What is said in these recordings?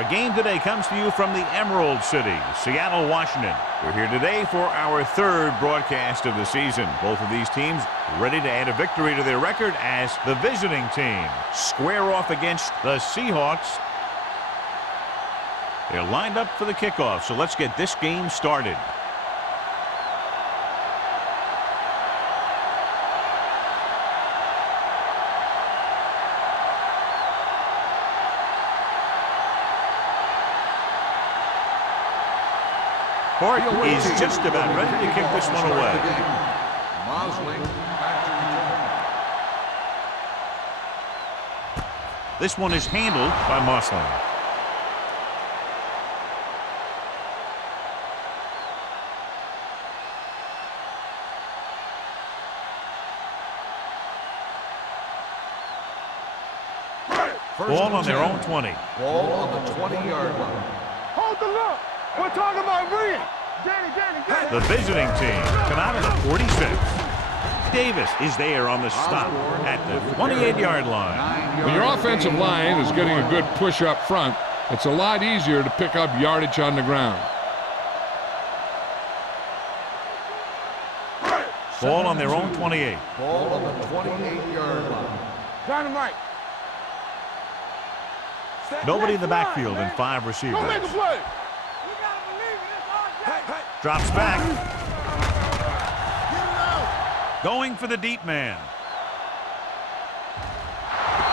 Our game today comes to you from the Emerald City, Seattle, Washington. We're here today for our third broadcast of the season. Both of these teams ready to add a victory to their record as the visiting team square off against the Seahawks. They're lined up for the kickoff, so let's get this game started. Hart is just about ready to kick this one away. This one is handled by Mossling. Ball on their own 20. Ball on the 20-yard line. Hold the look. We're talking about reading. The visiting team come out of the 46. Davis is there on the stop at the 28-yard line. When your offensive line is getting a good push up front, it's a lot easier to pick up yardage on the ground. Ball on their own 28. Ball on the 28-yard line. Dynamite. Nobody in the backfield and 5 receivers. Go make a play. Drops back. Going for the deep man.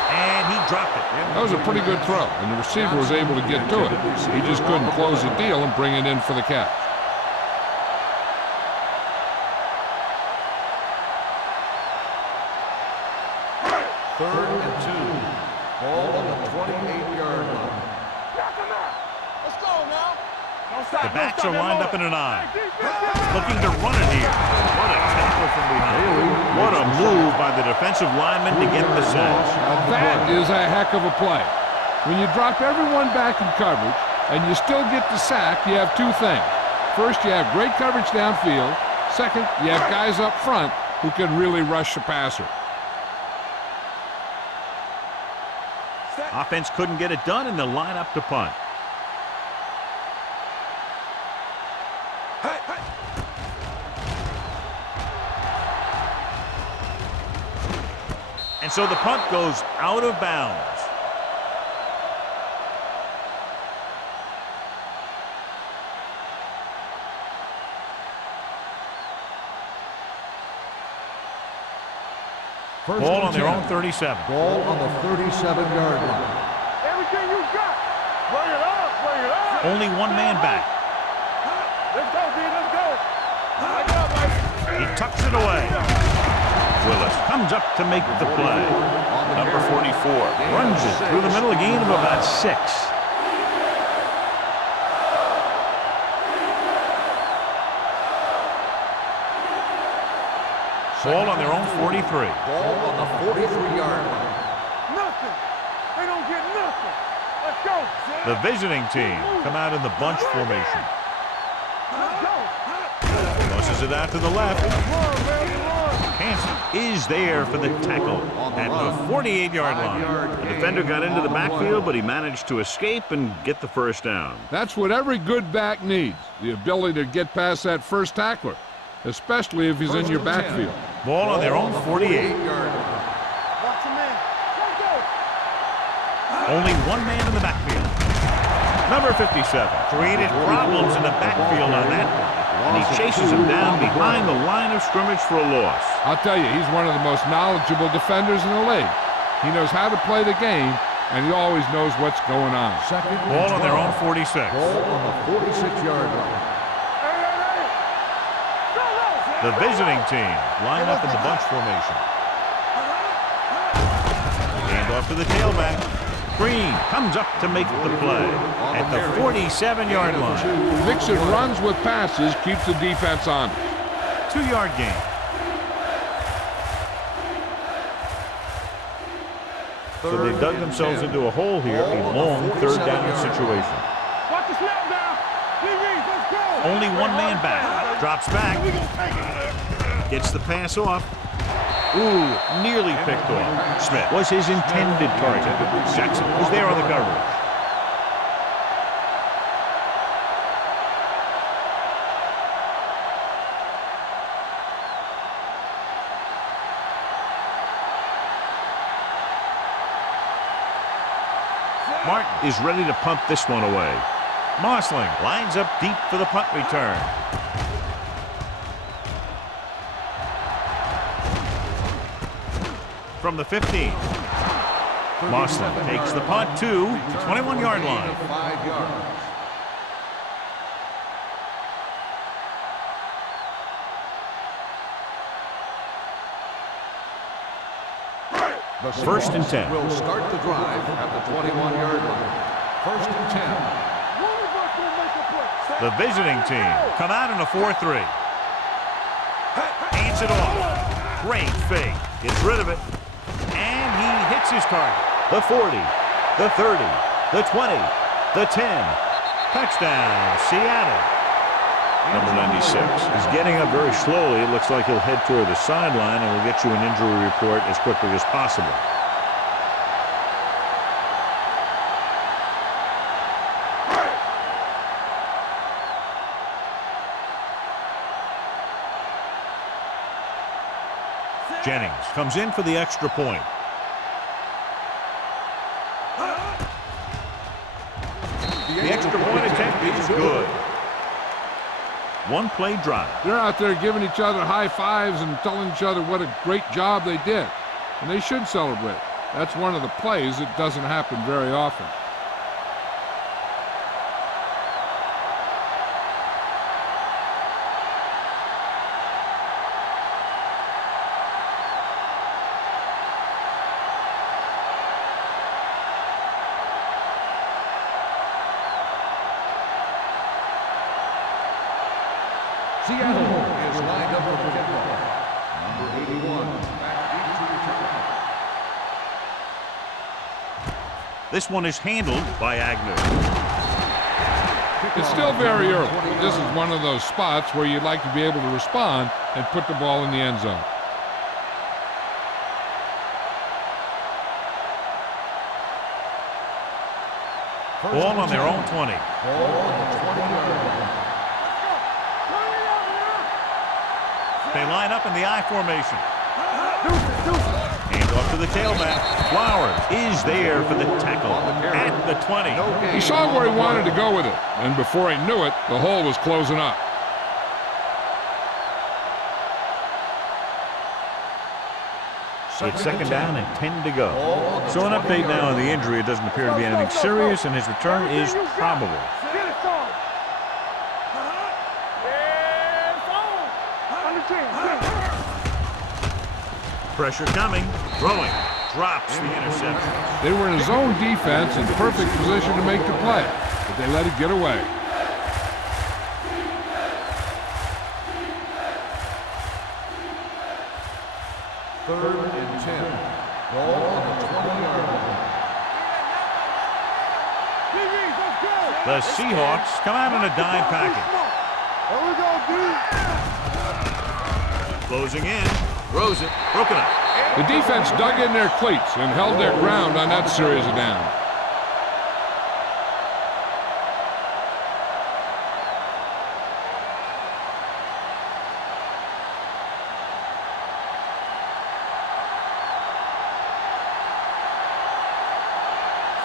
And he dropped it. That was a pretty good throw, and the receiver was able to get to it. He just couldn't close the deal and bring it in for the catch. Third and 2. Ball on the 28-yard line. Let's go now. The backs are lined up in an I. Looking to run it here. What a tackle from behind. What a move by the defensive lineman to get the sack. That is a heck of a play. When you drop everyone back in coverage and you still get the sack, you have two things. First, you have great coverage downfield. Second, you have guys up front who can really rush the passer. Offense couldn't get it done, and they'll line up to punt. And so the punt goes out of bounds. Ball on their own 37. Ball on the 37-yard line. Everything you got. Bring it up. Bring it up. Only one man back. Let's go, D. Let's go. I got Mike. He tucks it away. Willis comes up to make the play. Number 44 runs it through the middle, a gain of about 6. Ball on their own 43. Ball on the 43-yard line. Nothing. They don't get nothing. Let's go. The visiting team come out in the bunch formation. Let's go. Tosses it out to the left. Run, man. Run. Hansen is there for the tackle at the 48-yard line. The defender got into the backfield, but he managed to escape and get the first down. That's what every good back needs, the ability to get past that first tackler, especially if he's in your backfield. Ball on their own 48. Watch him in. Let's go. Only one man in the backfield. Number 57 created problems in the backfield on that one, and he chases him down behind the line of scrimmage for a loss. I'll tell you, he's one of the most knowledgeable defenders in the league. He knows how to play the game, and he always knows what's going on. Ball on their own 46. Ball on the 46-yard line. The visiting team line up in the bunch formation. Hand off to the tailback. Green comes up to make the play at the 47-yard line. Mixon runs with passes, keeps the defense on. 2-yard gain. So they dug themselves into a hole here, a long third down situation. Watch the snap down. Let's go. Only one man back. Drops back. Gets the pass off. Ooh, nearly picked off. Smith was his intended target. Jackson was there on the coverage. Martin is ready to punt this one away. Mossling lines up deep for the punt return. From the 15. Mossling takes the punt to the 21-yard line. 5 yards. First and 10. Will start the drive at the 21-yard line. First and 10. The visiting team come out in a 4-3. Hands it off. Great fake. Gets rid of it. And he hits his target. The 40, the 30, the 20, the 10. Touchdown, Seattle. Number 96 is getting up very slowly. It looks like he'll head toward the sideline, and we'll get you an injury report as quickly as possible. Jennings comes in for the extra point. The extra point attempt is good. One-play drive. They're out there giving each other high fives and telling each other what a great job they did. And they should celebrate. That's one of the plays that doesn't happen very often. Seattle is lined up for the kickoff. Number 81, back deep to return. This one is handled by Agnew. It's still very early. This is one of those spots where you'd like to be able to respond and put the ball in the end zone. Ball on their own 20. Ball on the 20-yard line. They line up in the I formation. Hand off to the tailback. Flowers is there for the tackle at the 20. He saw where he wanted to go with it, and before he knew it, the hole was closing up. It's second down and 10 to go. So an update now on the injury. It doesn't appear to be anything serious, and his return is probable. Pressure coming. Throwing. Drops the interception. They were in zone defense in perfect position to make the play, but they let it get away. Third and 10. Ball on the 20-yard line. The Seahawks come out in a dime package. Closing in. Throws it. Broken up. The defense dug in their cleats and held their ground on that series of downs.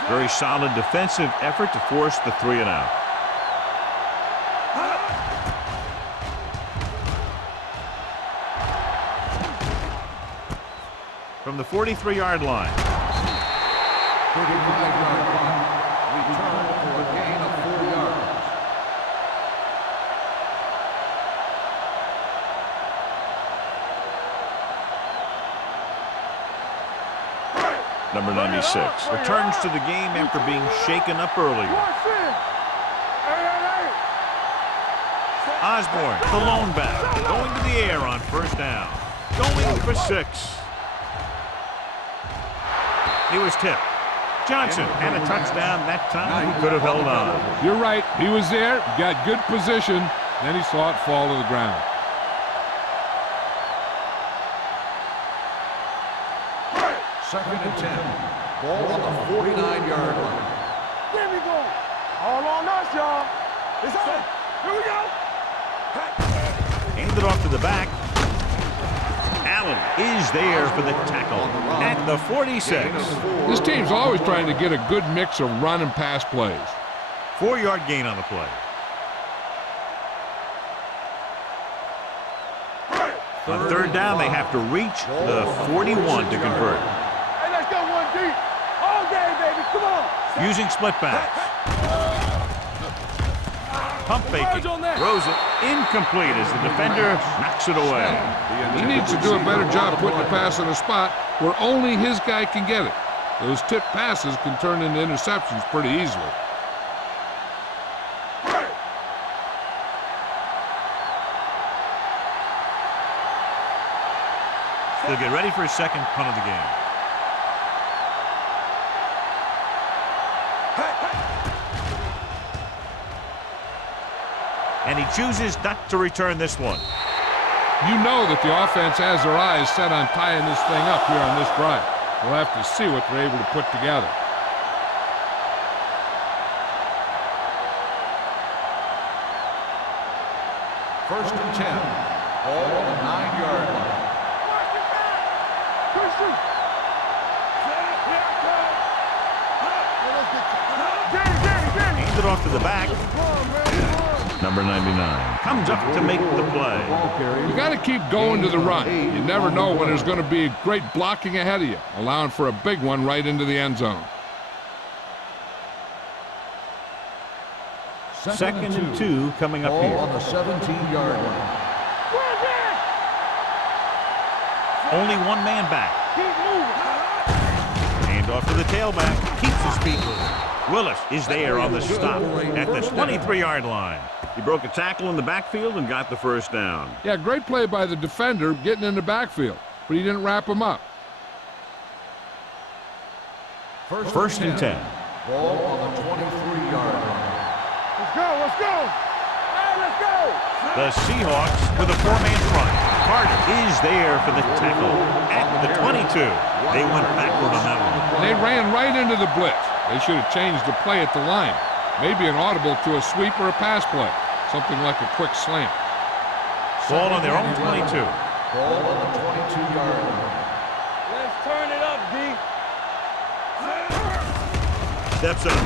Very solid defensive effort to force the 3-and-out. From the 43-yard line. 35-yard line. Return for a gain of 4 yards. Number 96 returns to the game after being shaken up earlier. Osborne, the lone back, going to the air on first down. Going for 6. He was tipped. Johnson had a touchdown that time. He could have held on. You're right. He was there, got good position, then he saw it fall to the ground. Second and 10. Ball on the 49-yard line. There we go. All on us, y'all. It's on. Here we go. Handed off to the back. Allen is there for the tackle at the 46. This team's always trying to get a good mix of run and pass plays. 4-yard gain on the play. On third down, they have to reach the 41 to convert. Hey, let's go one deep. All day, baby. Come on. Using split backs. Pump faking. Throws it incomplete as the defender knocks it away. He needs to do a better job putting the pass in a spot where only his guy can get it. Those tip passes can turn into interceptions pretty easily. They'll get ready for his second punt of the game. And he chooses not to return this one. You know that the offense has their eyes set on tying this thing up here on this drive. We'll have to see what they're able to put together. First and 10. Ball on the 9-yard line. Hands it off to the back. Number 99 comes up to make the play. You got to keep going to the run. You never know when there's going to be great blocking ahead of you, allowing for a big one right into the end zone. Second and 2 coming up Ball here. on the 17-yard line. Only one man back. Hand off to the tailback. Keeps his feet moving. Willis is there on the stop at the 23-yard line. He broke a tackle in the backfield and got the first down. Yeah, great play by the defender getting in the backfield, but he didn't wrap him up. First and 10. Ball on the 23-yard line. Let's go, let's go. Hey, let's go. The Seahawks with a 4-man front. Carter is there for the tackle at the 22. They went backward on that one. They ran right into the blitz. They should have changed the play at the line. Maybe an audible to a sweep or a pass play. Something like a quick slant. Ball on their own 22. Ball on the 22-yard line. Let's turn it up, D. Steps up.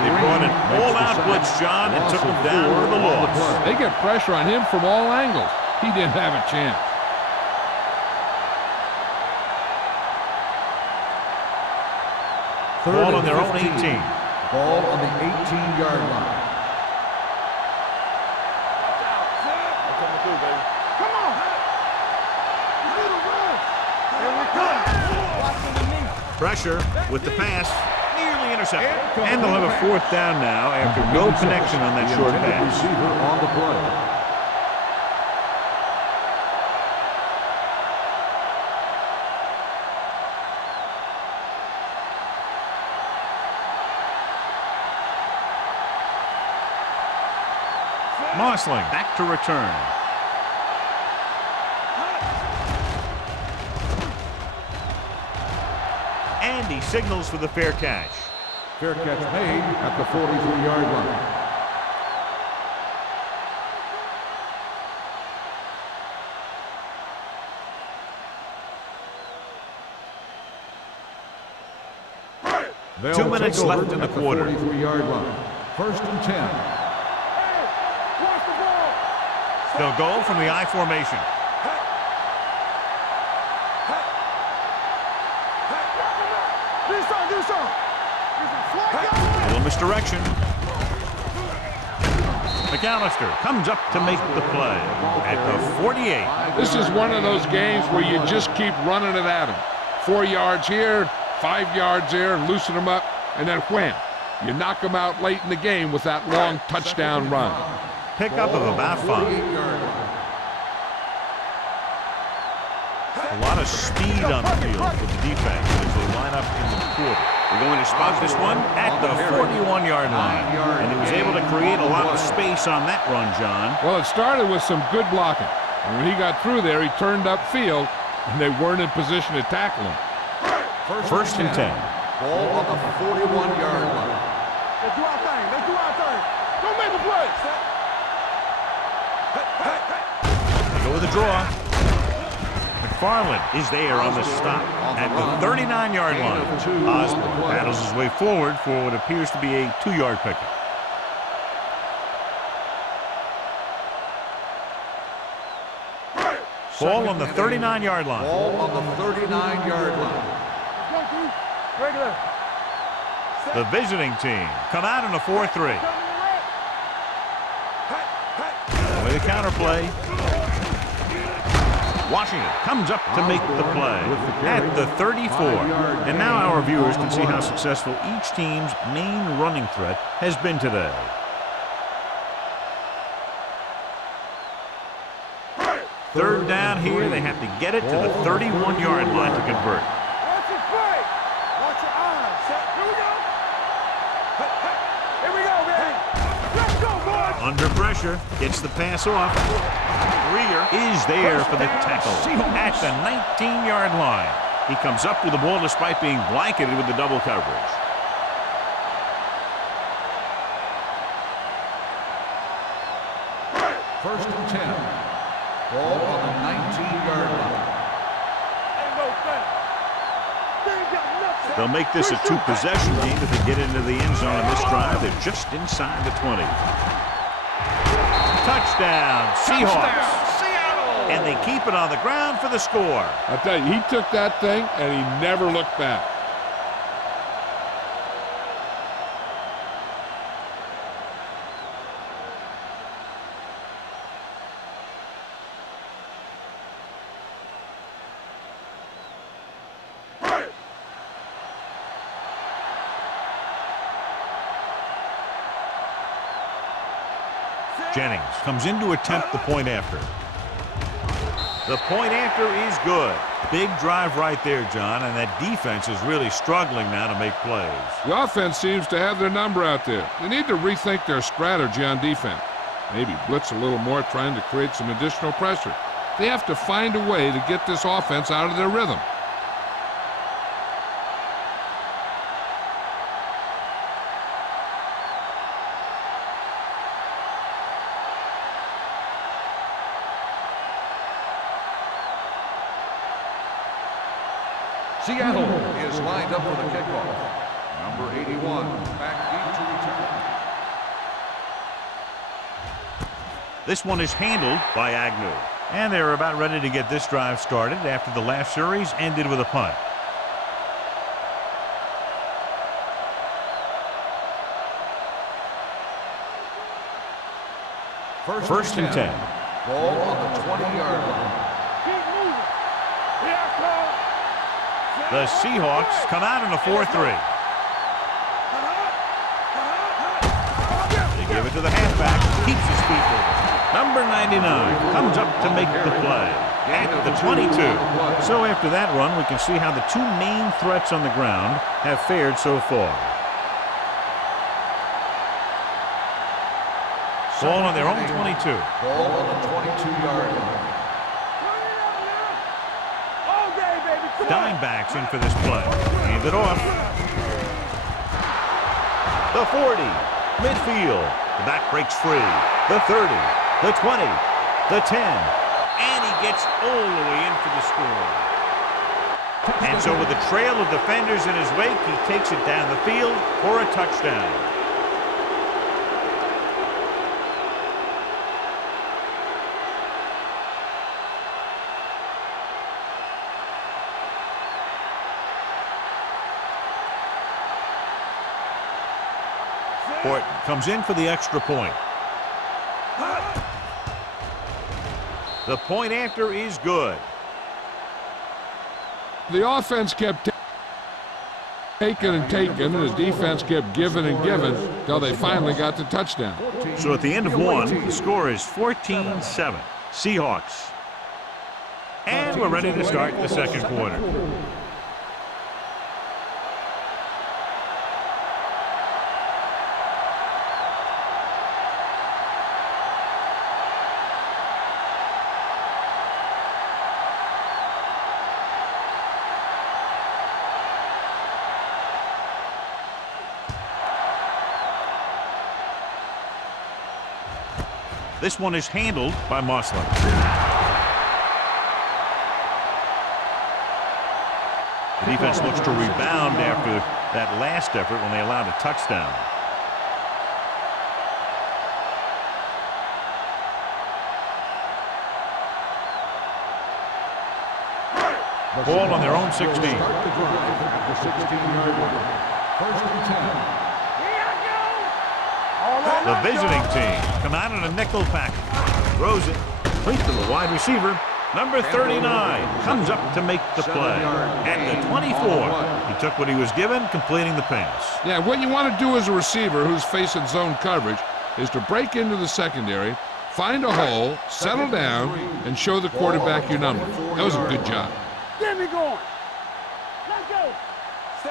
They brought an all-out blitz, John, and took him down for the loss. They get pressure on him from all angles. He didn't have a chance. Ball on their own 18. Ball on the 18-yard line. Come on. Here we come. Watching the knee. Pressure with the pass. Nearly intercepted. And they'll have a fourth down now after no connection on that short pass. Receiver on the play. Mossling back to return. And he signals for the fair catch. Fair catch made at the 43-yard line. They'll 2 minutes take over left in the at quarter. 43-yard line. First and 10. Watch the ball. They'll go from the I formation. Do some. A little misdirection. McAllister comes up to make the play at the 48. This is one of those games where you just keep running it at him. 4 yards here, 5 yards there, and loosen them up, and then wham. You knock them out late in the game with that long touchdown run. Pickup of about 5. A lot of speed on the field for the defense as they line up in the quarter. They're going to spot this one at the 41-yard line. And he was able to create a lot of space on that run, John. Well, it started with some good blocking. And when he got through there, he turned upfield, and they weren't in position to tackle him. First and 10. Ball on the 41-yard line. Let's do our thing. Let's do our thing. Don't make a play. They go with the draw. McFarland is there on the stop at the 39-yard line. Osborne battles his way forward for what appears to be a 2-yard pickup. Ball on the 39-yard line. Ball on the 39-yard line. Regular. The visiting team come out in a 4-3. With a counter play. Washington comes up to make the play at the 34. And now our viewers can see how successful each team's main running threat has been today. Third down here. They have to get it to the 31-yard line to convert. Watch it play. Watch your eyes. Here we go. Here we go, baby. Let's go, boys. Under pressure, gets the pass off. Greer is there for the tackle at the 19-yard line. He comes up with the ball despite being blanketed with the double coverage. First and 10. Ball on the 19-yard line. Ain't no thing. They ain't got nothing. They'll make this a two-possession game if they get into the end zone on this drive. They're just inside the 20. Touchdown, Seahawks. And they keep it on the ground for the score. I tell you, he took that thing and he never looked back. Jennings comes in to attempt the point after. The point after is good. Big drive right there, John, and that defense is really struggling now to make plays. The offense seems to have their number out there. They need to rethink their strategy on defense. Maybe blitz a little more, trying to create some additional pressure. They have to find a way to get this offense out of their rhythm. Seattle is lined up for the kickoff. Number 81, back deep to return. This one is handled by Agnew. And they're about ready to get this drive started after the last series ended with a punt. First and 10. Ball on the 20-yard line. Keep moving. Here I come. The Seahawks come out in a 4-3. They give it to the halfback. Keeps his feet moving. Number 99 comes up to make the play at the 22. So after that run, we can see how the two main threats on the ground have fared so far. Ball on their own 22. Ball on the 22-yard line. Dimebacks in for this play. Hand it off. The 40. Midfield. The back breaks free. The 30. The 20. The 10. And he gets all the way in for the score. And so with a trail of defenders in his wake, he takes it down the field for a touchdown. Horton comes in for the extra point. The point after is good. The offense kept taking and taking, and the defense kept giving and giving until they finally got the touchdown. So at the end of one, the score is 14-7. Seahawks. And we're ready to start the second quarter. This one is handled by Mosley. The defense looks to rebound after that last effort when they allowed a touchdown. Ball on their own 16. Start the drive at the 16-yard line. First and 10. The visiting team come out in a nickel package. Throws it. Complete to the wide receiver. Number 39 comes up to make the play. At the 24, he took what he was given, completing the pass. Yeah, what you want to do as a receiver who's facing zone coverage is to break into the secondary, find a hole, settle down, and show the quarterback your number. That was a good job. Get me going. Let's go.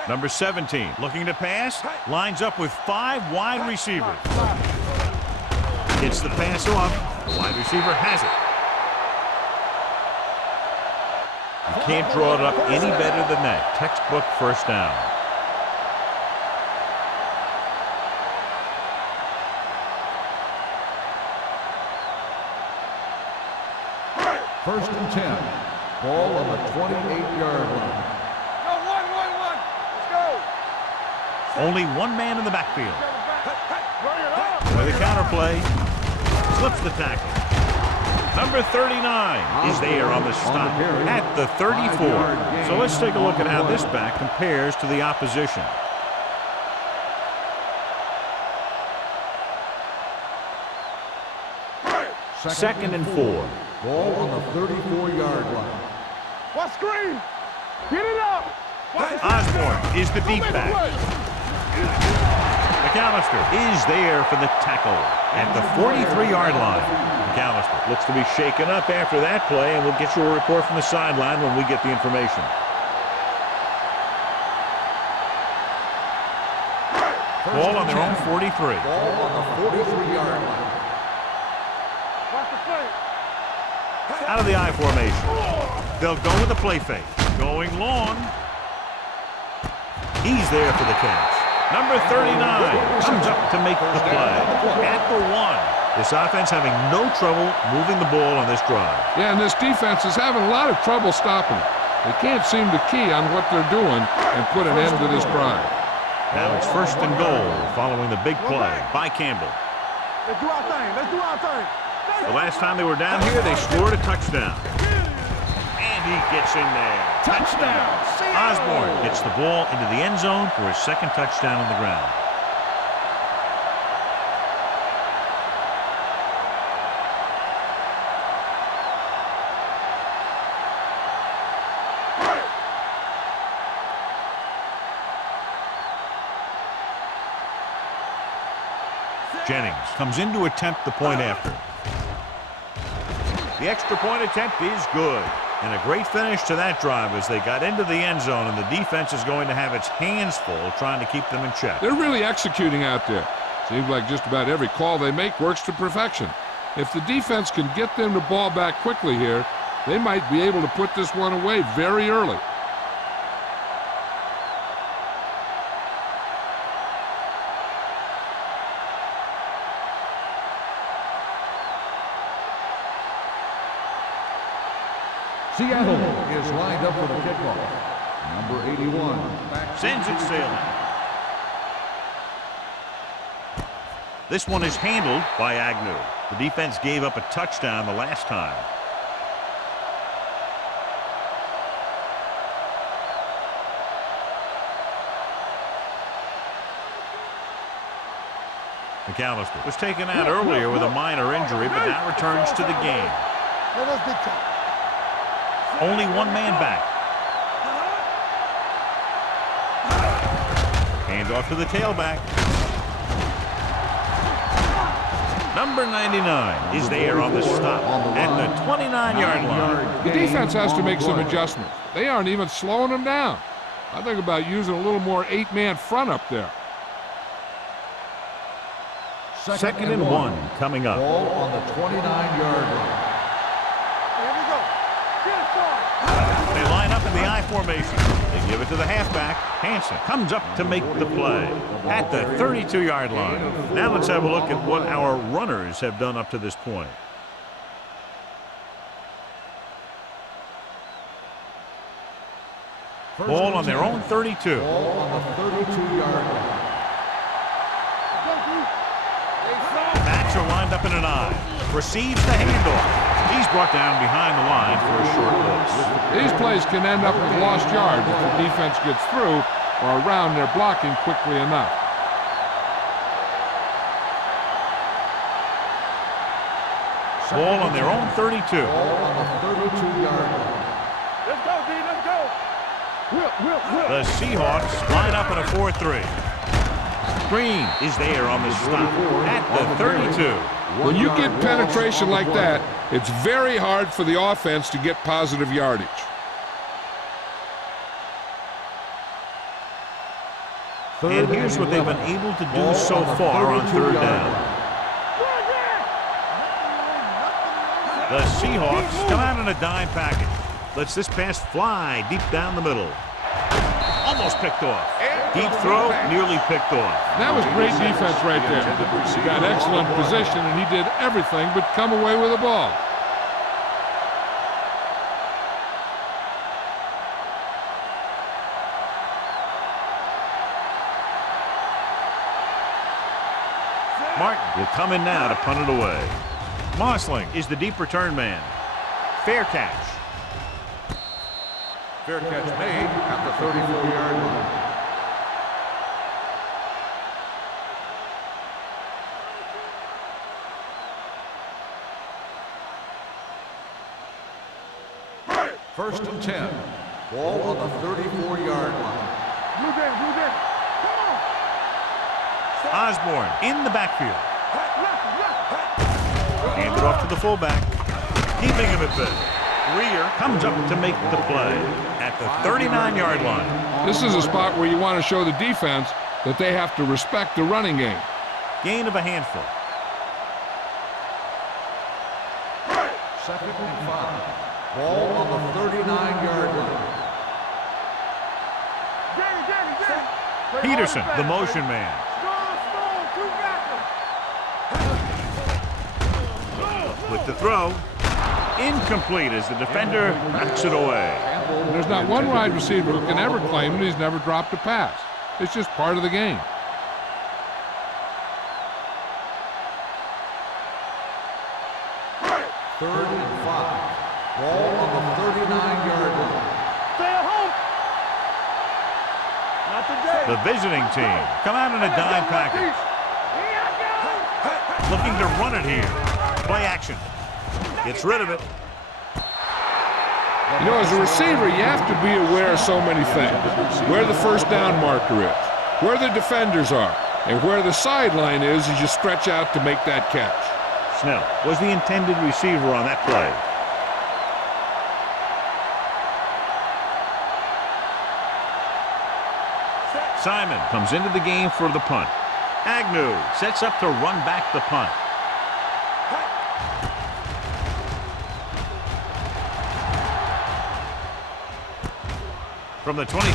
Number 17 looking to pass, lines up with 5 wide receivers. Gets the pass off. The wide receiver has it. You can't draw it up any better than that. Textbook first down. First and 10. Ball on the 28-yard line. Go, one. Let's go. Only one man in the backfield. Bring it up. With a counterplay, slips the tackle. Number 39 is there on the stop at the 34. So let's take a look at how this back compares to the opposition. Second and 4. Ball on the 34-yard line. What screen? Get it up. Osborne is the deep back. McAllister is there for the tackle at the 43-yard line. McAllister looks to be shaken up after that play, and we'll get you a report from the sideline when we get the information. Ball on their own 43. Ball on the 43-yard line. Watch the play. Out of the I formation. They'll go with the play fake. Going long. He's there for the catch. Number 39 comes up to make the play at the 1. This offense having no trouble moving the ball on this drive. Yeah, and this defense is having a lot of trouble stopping it. They can't seem to key on what they're doing and put an end to this drive. Now it's first and goal following the big play by Campbell. Let's do our thing. Let's do our thing. The last time they were down here, they scored a touchdown. And he gets in there. Touchdown. Osborne gets the ball into the end zone for his second touchdown on the ground. Jennings comes in to attempt the point after. The extra point attempt is good. And a great finish to that drive as they got into the end zone, and the defense is going to have its hands full trying to keep them in check. They're really executing out there. Seems like just about every call they make works to perfection. If the defense can get them the ball back quickly here, they might be able to put this one away very early. Seattle is lined up for the kickoff. Number 81. Sends it sailing. This one is handled by Agnew. The defense gave up a touchdown the last time. McAllister was taken out earlier with a minor injury, but now returns to the game. Let's be tough. Only one man back. Hand off to the tailback. Number 99 is there on the stop at the 29-yard line. The defense has to make some adjustments. They aren't even slowing them down. I think about using a little more 8-man front up there. Second and 1 coming up. Ball on the 29-yard line. Here we go. Get it started. They line up in the I formation. They give it to the halfback. Hansen comes up to make the play at the 32-yard line. Now let's have a look at what our runners have done up to this point. Ball on their own 32. Ball on the 32-yard line. Backs are lined up in an I. Receives the handoff. He's brought down behind the line for a short loss. These plays can end up with lost yards if the defense gets through or around their blocking quickly enough. Ball on their own 32. Ball on the 32-yard line. Let's go, D, let's go. The Seahawks line up in a 4-3. Green is there on the stop at the 32. When you get penetration like that, it's very hard for the offense to get positive yardage. And here's what they've been able to do so far on third down. The Seahawks come out in a dime package. Lets this pass fly deep down the middle. Almost picked off. Deep throw, nearly picked off. That was great defense right there. He got excellent position, and he did everything but come away with the ball. Martin will come in now to punt it away. Mossling is the deep return man. Fair catch. Fair catch made at the 34-yard line. First and 10. Ball on the 34-yard line. Blue game, blue game. Come on. Osborne in the backfield. Handed off to the fullback. Keeping him at bay. Rear comes up to make the play at the 39-yard line. This is a spot where you want to show the defense that they have to respect the running game. Gain of a handful. Second and 5. Ball on the 39-yard line. Peterson, the motion man. With the throw. Incomplete as the defender knocks it away. There's not one wide receiver who can ever claim that he's never dropped a pass. It's just part of the game. Third and 5. Ball on the 39-yard line. Stay at home. Not today. The visiting team come out in a dime package. Looking to run it here. Play action. Gets rid of it. You know, as a receiver, you have to be aware of so many things. Where the first down marker is, where the defenders are, and where the sideline is as you stretch out to make that catch. Snell was the intended receiver on that play. Simon comes into the game for the punt. Agnew sets up to run back the punt. From the 23. If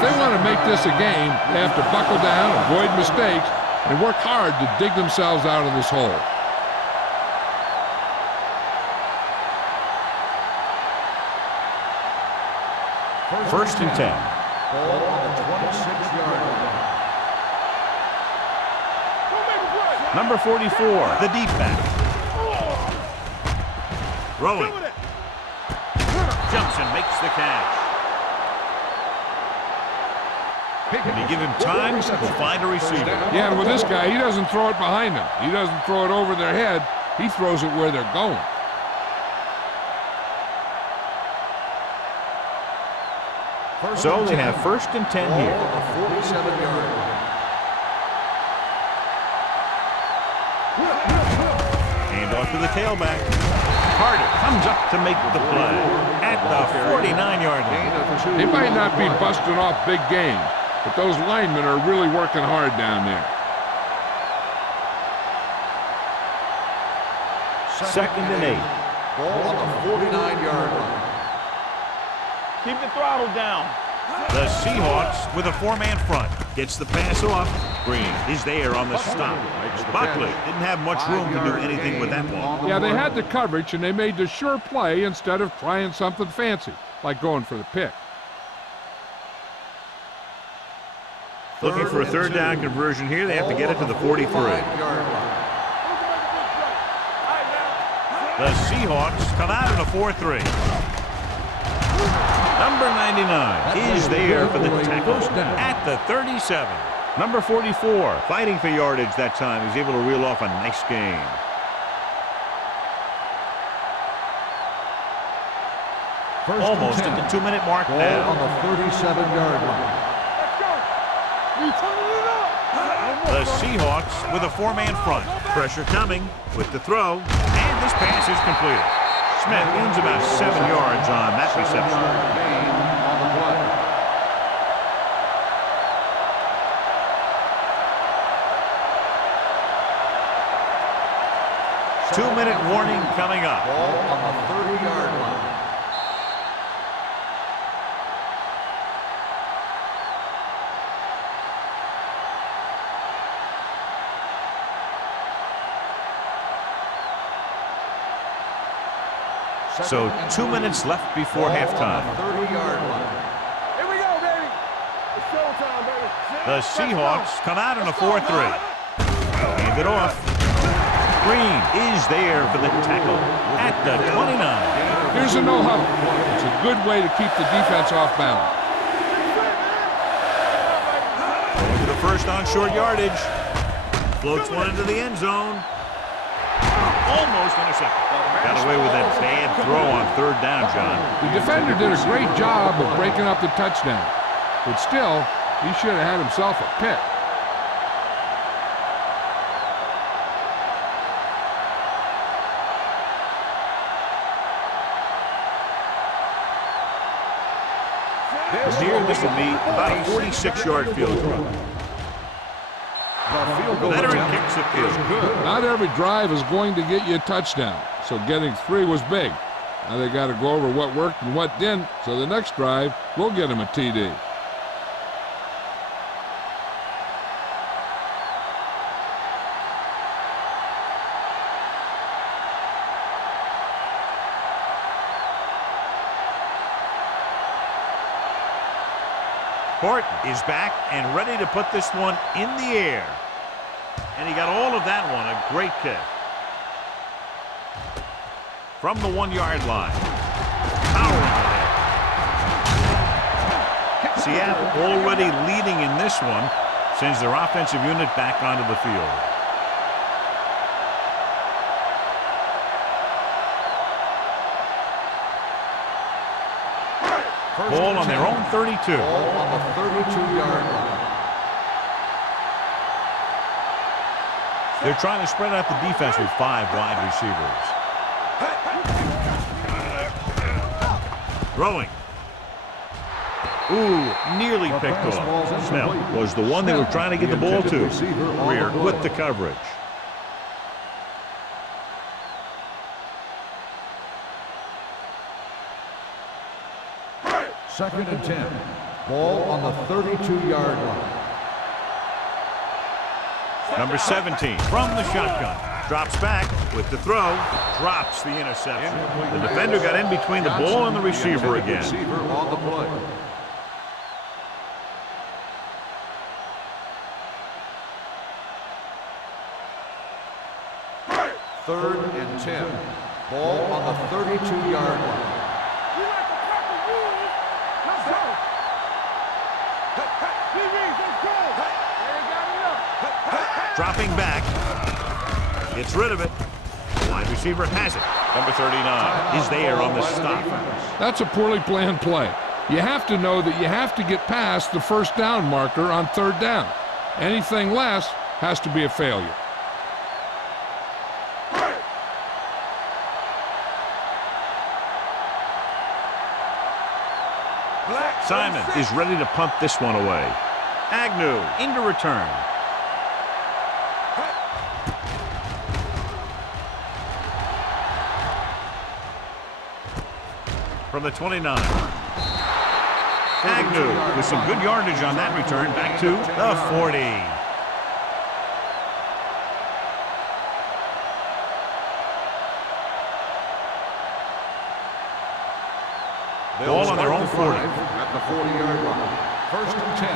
they want to make this a game, they have to buckle down, avoid mistakes, and work hard to dig themselves out of this hole. First and 10. Ball on the 26-yard line. Number 44, the deep back. Throwing. Jumps and makes the catch. Can you give him time? He'll find a receiver. Yeah, and with this guy, he doesn't throw it behind them. He doesn't throw it over their head. He throws it where they're going. So they have first and 10 Ball here. on the 47-yard line. Hand off to the tailback. Carter comes up to make the play at the 49-yard line. They might not be busting off big games, but those linemen are really working hard down there. Second and 8. Ball on the 49-yard line. Keep the throttle down. The Seahawks with a four-man front. Gets the pass off. Green is there on the stop. Buckley didn't have much room to do anything with that ball. Yeah, they had the coverage, and they made the sure play instead of trying something fancy, like going for the pick. Looking for a third down conversion here. They have to get it to the 43. The Seahawks come out in a 4-3. Number 99 is there for the tackle at the 37. Number 44 fighting for yardage that time. He's able to reel off a nice gain. Almost at the 2-minute mark now. On the 37-yard line. The Seahawks with a 4-man front. Pressure coming with the throw, and this pass is completed. Smith gains about 7 yards on that reception. Gain on the play. Two-minute warning coming up. Ball on the 30-yard line. So 2 minutes left before halftime. 30-yard line. Here we go, baby. It's showtime, baby. The Seahawks come out in a 4-3. Hand it off. Green is there for the tackle at the 29. Here's a no-huddle. It's a good way to keep the defense off balance. Going to the first on short yardage. Floats one into the end zone. Almost intercepted. Got away with that bad throw on third down, John. The defender did a great job of breaking up the touchdown, but still, he should have had himself a pick. Here, this will be about a 46-yard field goal. Veteran kicks it is good. Not every drive is going to get you a touchdown, so getting 3 was big. Now they got to go over what worked and what didn't, so the next drive will get him a TD. Horton is back and ready to put this one in the air. And he got all of that one, a great kick. From the 1-yard line. Powering ahead. Seattle already leading in this one, sends their offensive unit back onto the field. Ball on their own 32. Ball on the 32-yard line. They're trying to spread out the defense with 5 wide receivers. Throwing. Ooh, nearly picked off. Snell was the one they were trying to get the ball to. Greer with the coverage. Second and 10. Ball on the 32-yard line. Number 17 from the shotgun. Drops back with the throw. Drops the interception. The defender got in between the ball and the receiver again. Receiver on the play. Third and 10. Ball on the 32-yard line. Dropping back. Gets rid of it. Wide receiver has it. Number 39 is there on the stop. That's a poorly planned play. You have to know that you have to get past the first down marker on third down. Anything less has to be a failure. Simon is ready to punt this one away. Agnew into return. From the 29. Agnew with some good yardage on that return. Back to the 40. Ball on their own 40. At the 40-yard line. First and 10.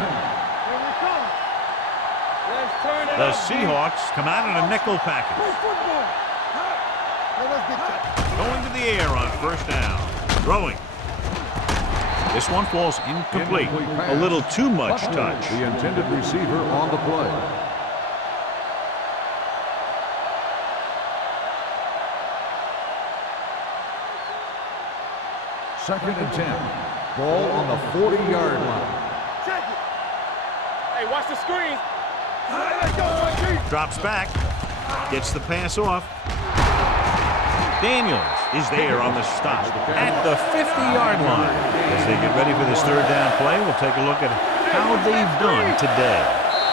The Seahawks come out in a nickel package. Going to the air on first down. Throwing. This one falls incomplete. A little too much touch. The intended receiver on the play. Second and 10. Ball on the 40-yard line. Check it. Hey, watch the screen. Drops back. Gets the pass off. Daniels is there on the stop at the 50-yard line. As they get ready for this third down play, we'll take a look at how they've done today.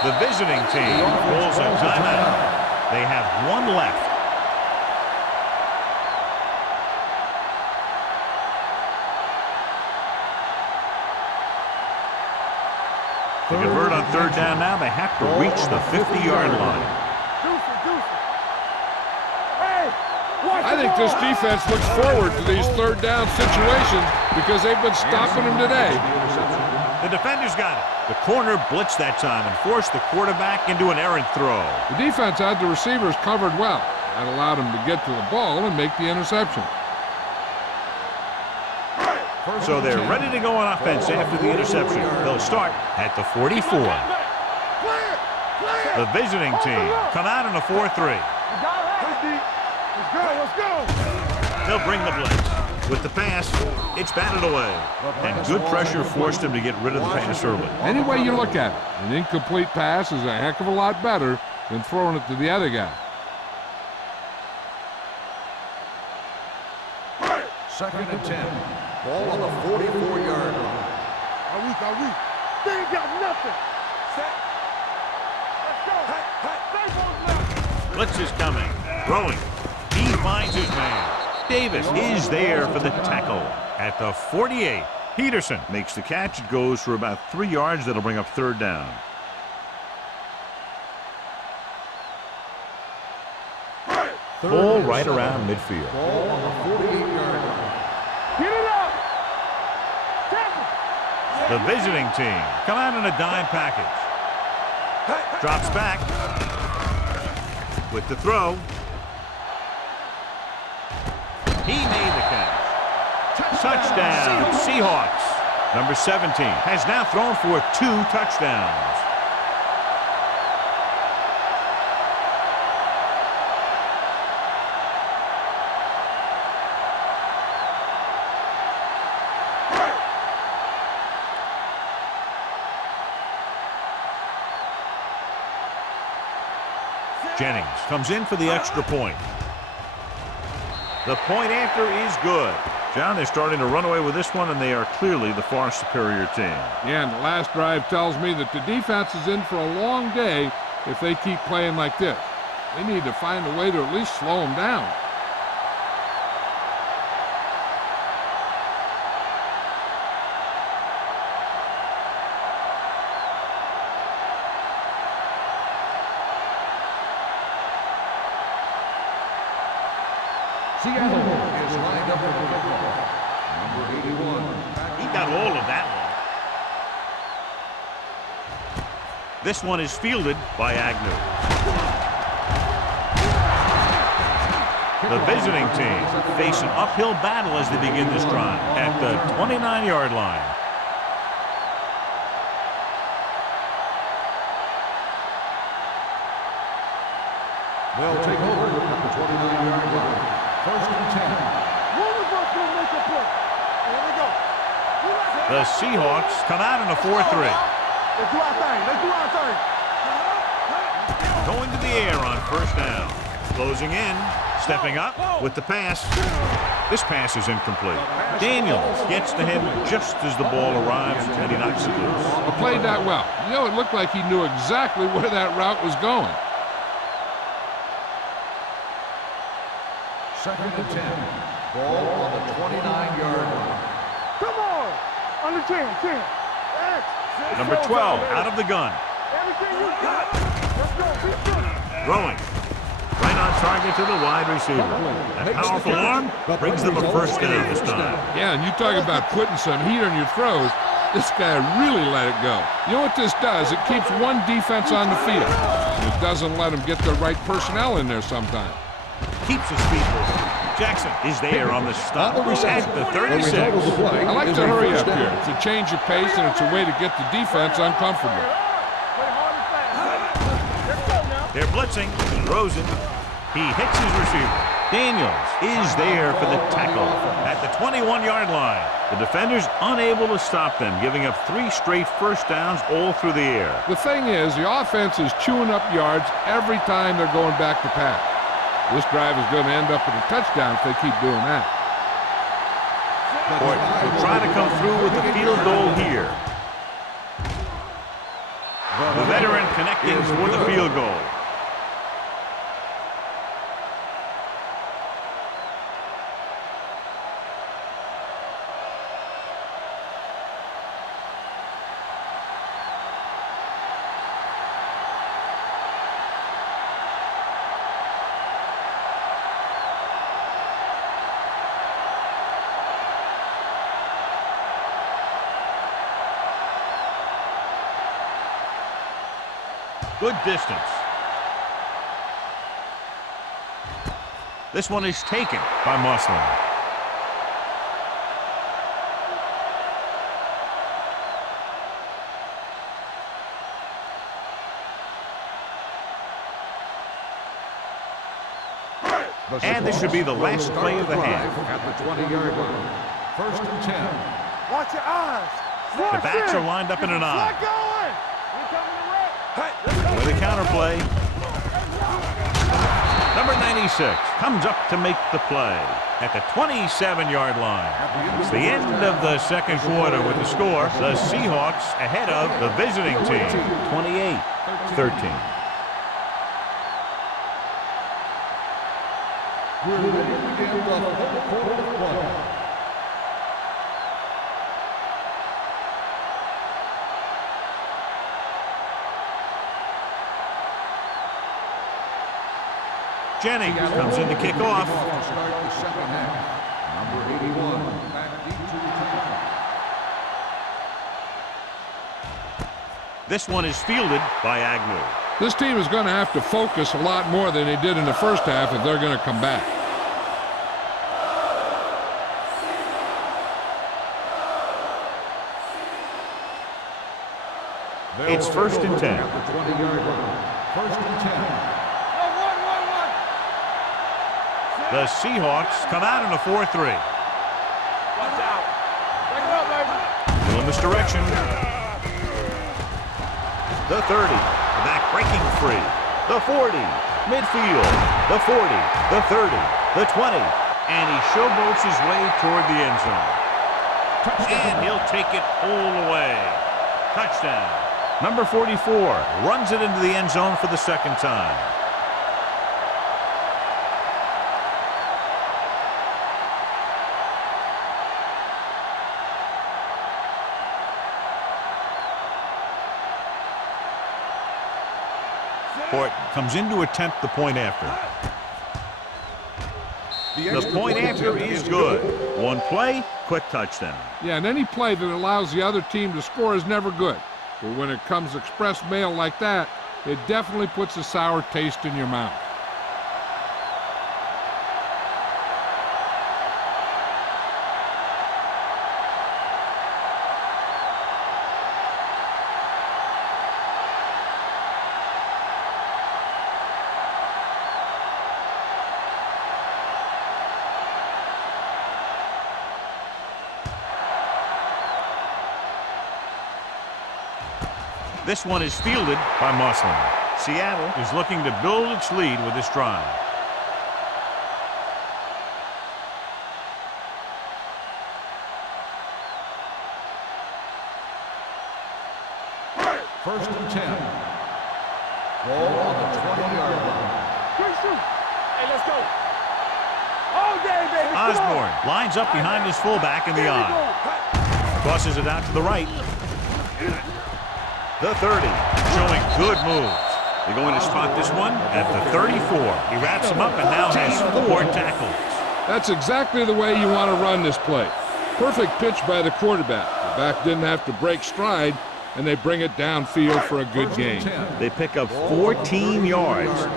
The visiting team pulls a timeout. They have one left. To convert on third down now, they have to reach the 50-yard line. I think this defense looks forward to these third down situations because they've been stopping them today. The defenders got it. The corner blitzed that time and forced the quarterback into an errant throw. The defense had the receivers covered well. That allowed them to get to the ball and make the interception. So they're ready to go on offense after the interception. They'll start at the 44. The visiting team come out in a 4-3. Let's go. They'll bring the blitz. With the pass, it's batted away. And good pressure forced him to get rid of the pass early. Any way you look at it, an incomplete pass is a heck of a lot better than throwing it to the other guy. Second and 10. Ball on the 44-yard line. Are we? They ain't got nothing. Set. Let's go. Blitz is coming. Throwing. He finds his man. Davis is there for the tackle at the 48. Peterson makes the catch. It goes for about 3 yards. That'll bring up third down. Ball right around midfield. Ball on the 48-yard line. Get it up. The visiting team come out in a dime package. Drops back with the throw. He made the catch. Touchdown, Seahawks. Number 17 has now thrown for 2 touchdowns. Jennings comes in for the extra point. The point after is good. John, they're starting to run away with this one, and they are clearly the far superior team. Yeah, and the last drive tells me that the defense is in for a long day if they keep playing like this. They need to find a way to at least slow them down. Seattle is lined up for the football. Number 81. He got all of that one. This one is fielded by Agnew. The visiting team face an uphill battle as they begin this drive at the 29-yard line. They'll take over at the 29-yard line. First and 10. One of us will make a play. Here we go. The Seahawks come out in a 4-3. Let's do our thing. Going to the air on first down. Closing in. Stepping up with the pass. This pass is incomplete. Daniels gets to him just as the ball arrives, and he knocks it loose. He played that well. You know, it looked like he knew exactly where that route was going. Second and 10. Ball on the 29-yard line. Come on. Under 10. Number 12 out of the gun. Everything you got. Let's go. Throwing. Right on target to the wide receiver. That powerful arm brings them a first down this time. Yeah, and you talk about putting some heat on your throws. This guy really let it go. You know what this does? It keeps one defense on the field. doesn't let them get the right personnel in there sometimes. Keeps his feet moving. Jackson is there on the stop at the 36. I like to hurry up here. It's a change of pace, and it's a way to get the defense uncomfortable. Play hard and fast. Let's go now. They're blitzing. Throws it. He hits his receiver. Daniels is there for the tackle at the 21-yard line. The defenders unable to stop them, giving up 3 straight first downs all through the air. The thing is, the offense is chewing up yards every time they're going back to pass. This drive is going to end up with a touchdown if they keep doing that. Fort will try to come through with the field goal here. The veteran connecting for the field goal. Good distance. This one is taken by Muslin. And this should be the last play of the half. At the 20-yard line. 1st and 10. Watch your eyes. The backs are lined up in an eye. Get going. We're coming to wreck. With a counter play. Number 96 comes up to make the play at the 27-yard line. It's the end of the second quarter with the score. The Seahawks ahead of the visiting team, 28-13. We're ready to begin the 4th quarter of play. Jennings comes in to kick off. To start the second half. Number 81, back deep to return. This one is fielded by Agnew. This team is going to have to focus a lot more than they did in the first half if they're going to come back. It's 1st and 10. At the 20-yard line. 1st and 10. The Seahawks come out in a 4-3. Watch out. Take it up, baby. Little misdirection. The 30. The back breaking free. The 40. Midfield. The 40. The 30. The 20. And he showboats his way toward the end zone. And he'll take it all the way. Touchdown. Number 44 runs it into the end zone for the second time. Fort comes in to attempt the point after. The point after is good. One play, quick touchdown. Yeah, and any play that allows the other team to score is never good. But when it comes express mail like that, it definitely puts a sour taste in your mouth. This one is fielded by Muslin. Seattle is looking to build its lead with this drive. First and 10. Ball on the 20-yard line. Hey, let's go. All day, baby. Come on. Osborne lines up behind his fullback in the eye. Crosses it out to the right. The 30, showing good moves. They're going to spot this one at the 34. He wraps him up and now has 4 tackles. That's exactly the way you want to run this play. Perfect pitch by the quarterback. The back didn't have to break stride. and they bring it downfield for a good gain. They pick up 14 yards.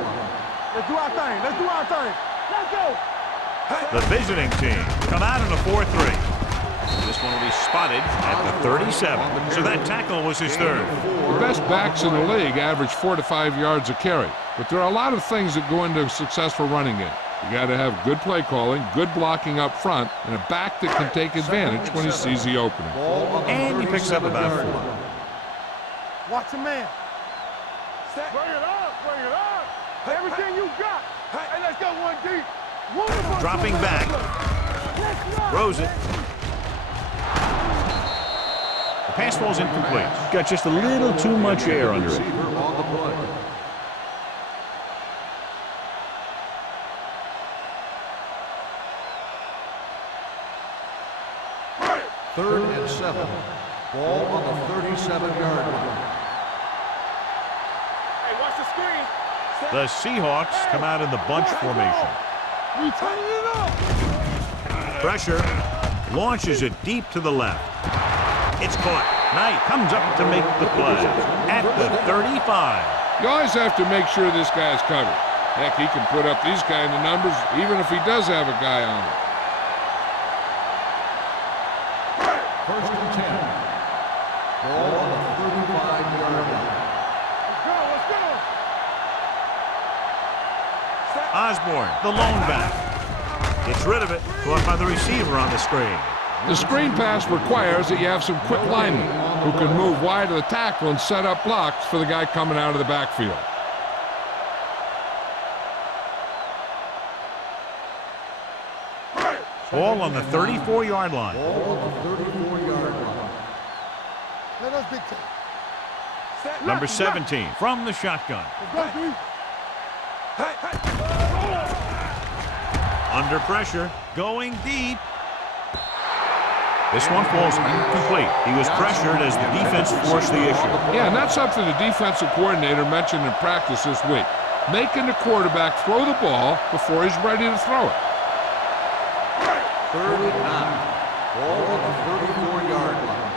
Let's do our thing. Let's do our thing. Let's go. The visiting team come out in a 4-3. This one will be spotted at the 37. So that tackle was his third. The best backs in the league average 4 to 5 yards a carry. But there are a lot of things that go into a successful running game. You got to have good play calling, good blocking up front, and a back that can take advantage when he sees the opening. And he picks up about 4. Watch the man. Bring it up. Bring it up. Everything you got. Hey, let's go one deep. Dropping back. Throws it. The pass falls incomplete. Got just a little too much air under it. Third and 7. Ball on the 37-yard line. Hey, watch the screen. The Seahawks come out in the bunch formation. We turn it up. Pressure. Launches it deep to the left. It's caught. Knight comes up to make the play at the 35. You always have to make sure this guy is covered. Heck, he can put up these kind of numbers even if he does have a guy on him. First and 10. Ball on the 35-yard line. Let's go. Let's go. Osborne, the lone back. Gets rid of it. Caught by the receiver on the screen. The screen pass requires that you have some quick linemen who can move wide of the tackle and set up blocks for the guy coming out of the backfield. Ball on the 34-yard line. Ball on the 34-yard line. Let us big time. Number 17 from the shotgun. Let's go, D. Under pressure, going deep. This one falls incomplete. He was pressured as the defense forced the issue. Yeah, and that's something the defensive coordinator mentioned in practice this week. Making the quarterback throw the ball before he's ready to throw it. Third and 9. Ball on the 34-yard line.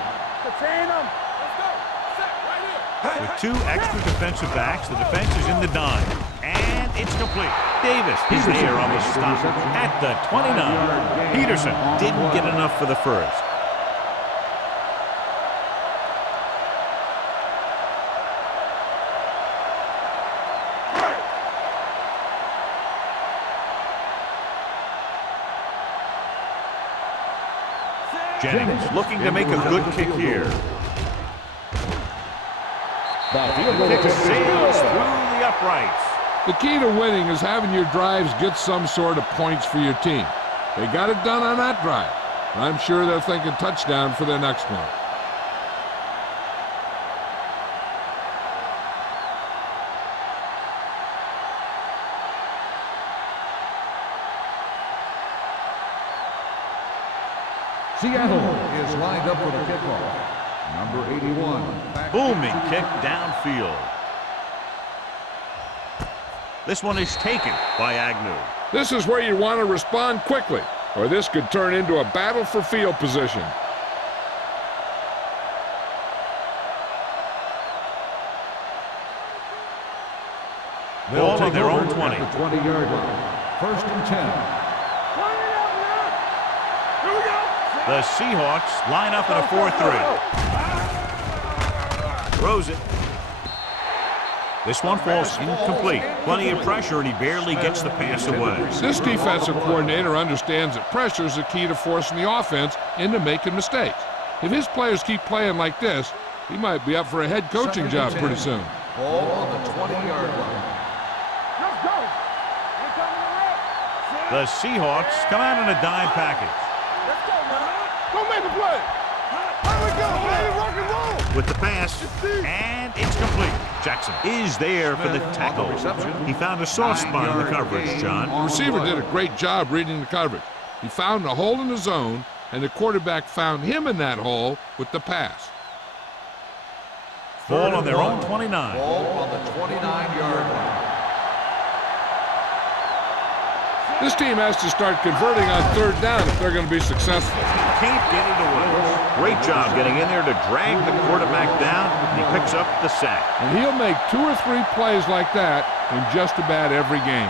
Contain them. Let's go. Set right here. With 2 extra defensive backs, the defense is in the dime. And it's complete. Davis is there on the stop at the 29. Peterson didn't get enough for the first. Jennings looking to make a good kick here. Kick sails through the uprights. The key to winning is having your drives get some sort of points for your team. They got it done on that drive. And I'm sure they're thinking touchdown for their next one. Seattle is lined up for the kickoff. Number 81. Booming kick downfield. This one is taken by Agnew. This is where you want to respond quickly, or this could turn into a battle for field position. Ball on their own 20. At the 20-yard line. First and 10. The Seahawks line up in a 4-3. Throws it. This one falls incomplete. Plenty of pressure, and he barely gets the pass away. This defensive coordinator understands that pressure is the key to forcing the offense into making mistakes. If his players keep playing like this, he might be up for a head coaching job pretty soon. Ball on the 20-yard line. Let's go. The Seahawks come out in a dime package. Let's go, man. Go make a play. Here we go, baby. Rock and roll. With the pass, and it's complete. Jackson is there for the tackle. He found a soft spot in the coverage, John. The receiver did a great job reading the coverage. He found a hole in the zone, and the quarterback found him in that hole with the pass. Ball on their own 29. Ball on the 29-yard line. This team has to start converting on third down if they're going to be successful. Can't get it away. Great job getting in there to drag the quarterback down, and he picks up the sack. And he'll make 2 or 3 plays like that in just about every game.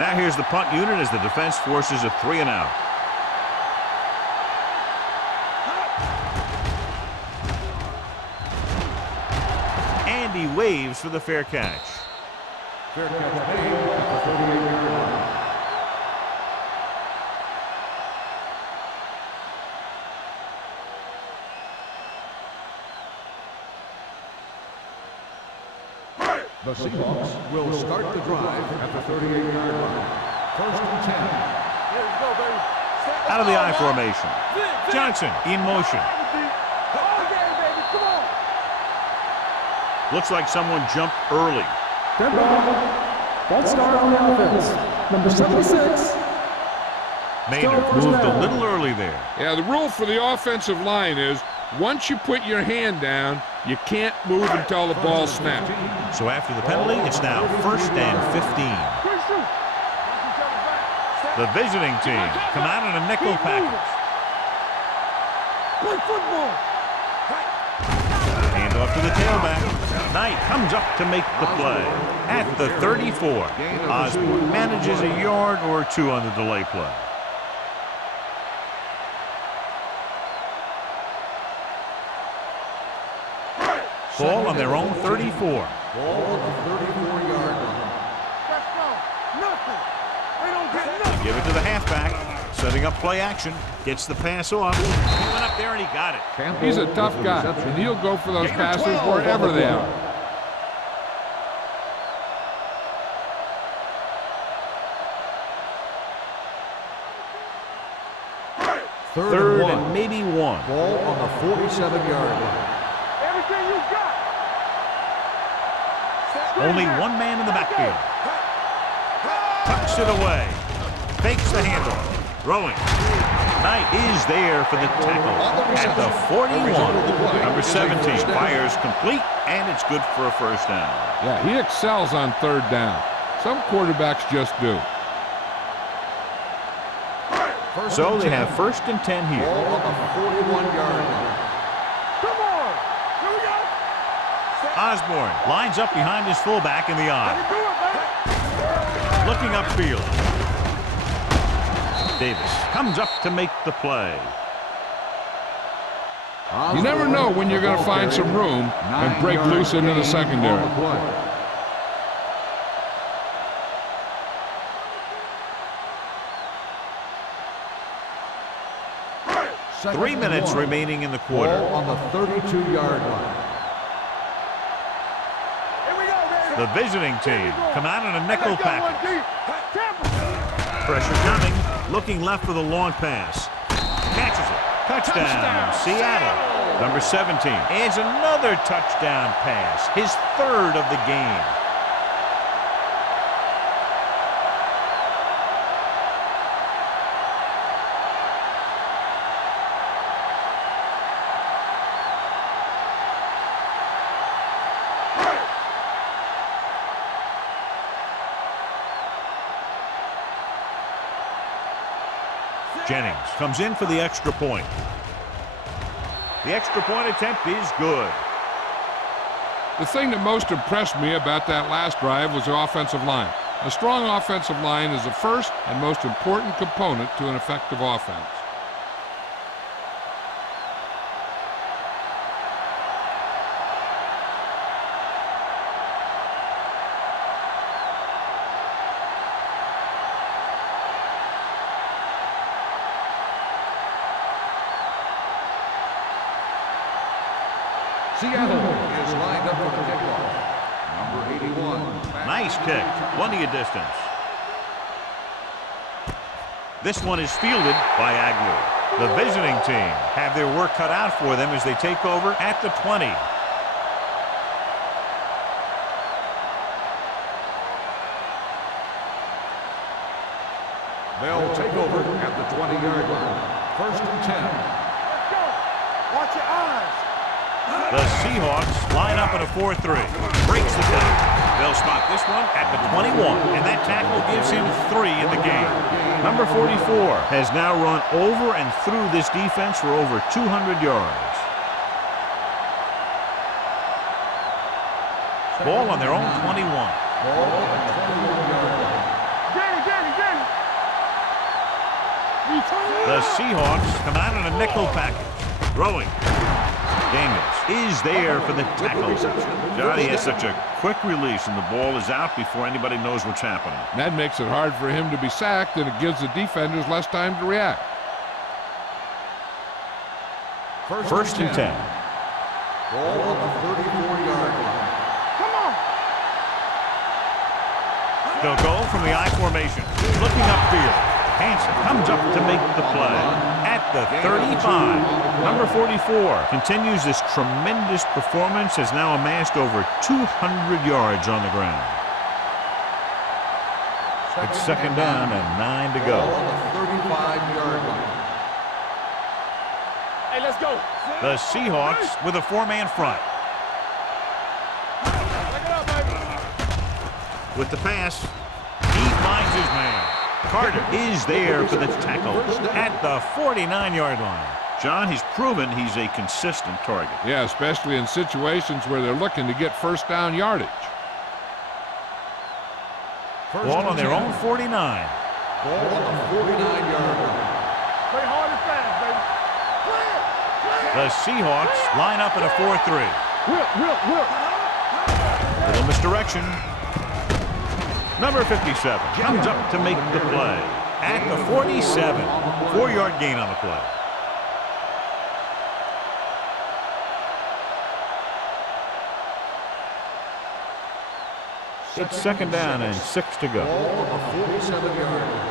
Now here's the punt unit as the defense forces a 3 and out. And he waves for the fair catch. Fair catch made at the 38-yard line. The Seahawks will start the drive at the 38-yard line. 1st and 10. Here we go, baby. Out of the I formation. Johnson in motion. All game, baby. Come on. Looks like someone jumped early. False start on the offense. Number 76. Maynard moved a little early there. Yeah, the rule for the offensive line is once you put your hand down, you can't move until the ball snaps. So after the penalty, it's now 1st and 15. Quick shoot. Watch each other back. The visiting team come out in a nickel package. Play football. Hand off to the tailback. Knight comes up to make the play. At the 34, Osborne manages a yard or 2 on the delay play. Ball on their own 34. Ball on the 34-yard line. Let's go. Nothing. They don't get nothing. Give it to the halfback. Setting up play action. Gets the pass off. He went up there and he got it. He's a tough guy, and he'll go for those passes wherever they are. Third and maybe 1. Ball on the 47-yard line. Everything you got. Only 1 man in the backfield. Tucks it away. Fakes the handoff. Throwing. Knight is there for the tackle at the 41. Number 17 fires complete, and it's good for a 1st down. Yeah, he excels on 3rd down. Some quarterbacks just do. So they have 1st and 10 here. Ball on the 41-yard line. Come on. Here we go. Osborne lines up behind his fullback in the eye. Do it, man. Looking upfield. Davis comes up to make the play. You never know when you're going to find some room and break loose into the secondary. 3 minutes remaining in the quarter. Ball on the 32-yard line. Here we go, baby. The visiting team come out in a nickel They got one package. deep. Tampa. Pressure coming. Looking left for the long pass. Catches it. Touchdown, Seattle. Number 17 adds another touchdown pass. His 3rd of the game. Jennings comes in for the extra point. The extra point attempt is good. The thing that most impressed me about that last drive was the offensive line. A strong offensive line is the first and most important component to an effective offense. Seattle is lined up for the kickoff. Number 81. Nice kick. Plenty of distance. This one is fielded by Agnew. The visiting team have their work cut out for them as they take over at the 20. They'll take over at the 20-yard line. First and 10. Let's go. Watch your eyes. The Seahawks line up in a 4-3. Breaks the tackle. They'll spot this one at the 21, and that tackle gives him 3 in the game. Number 44 has now run over and through this defense for over 200 yards. Ball on their own 21. Ball on the 21-yard line. The Seahawks come out in a nickel package. Throwing. Daniels is there for the tackle. Johnny has such a quick release, and the ball is out before anybody knows what's happening. That makes it hard for him to be sacked, and it gives the defenders less time to react. First and 10. Ball on the 34-yard line. Come on. They'll go from the I formation. Looking upfield. Hansen comes up to make the play at the 35. Number 44 continues this tremendous performance, has now amassed over 200 yards on the ground. It's second down and 9 to go. Ball on the 35-yard line. Hey, let's go. The Seahawks with a 4-man front. Look it up, baby. With the pass, he finds his man. Carter is there for the tackle at the 49-yard line. John, he's proven he's a consistent target. Yeah, especially in situations where they're looking to get first down yardage. Ball on their own 49. Ball on the 49-yard line. Play hard and fast, baby. The Seahawks line up in a 4-3. Whip. Little misdirection. Number 57 comes up to make the play at the 47. 4-yard gain on the play. It's second down and 6 to go. Ball on the 47-yard line.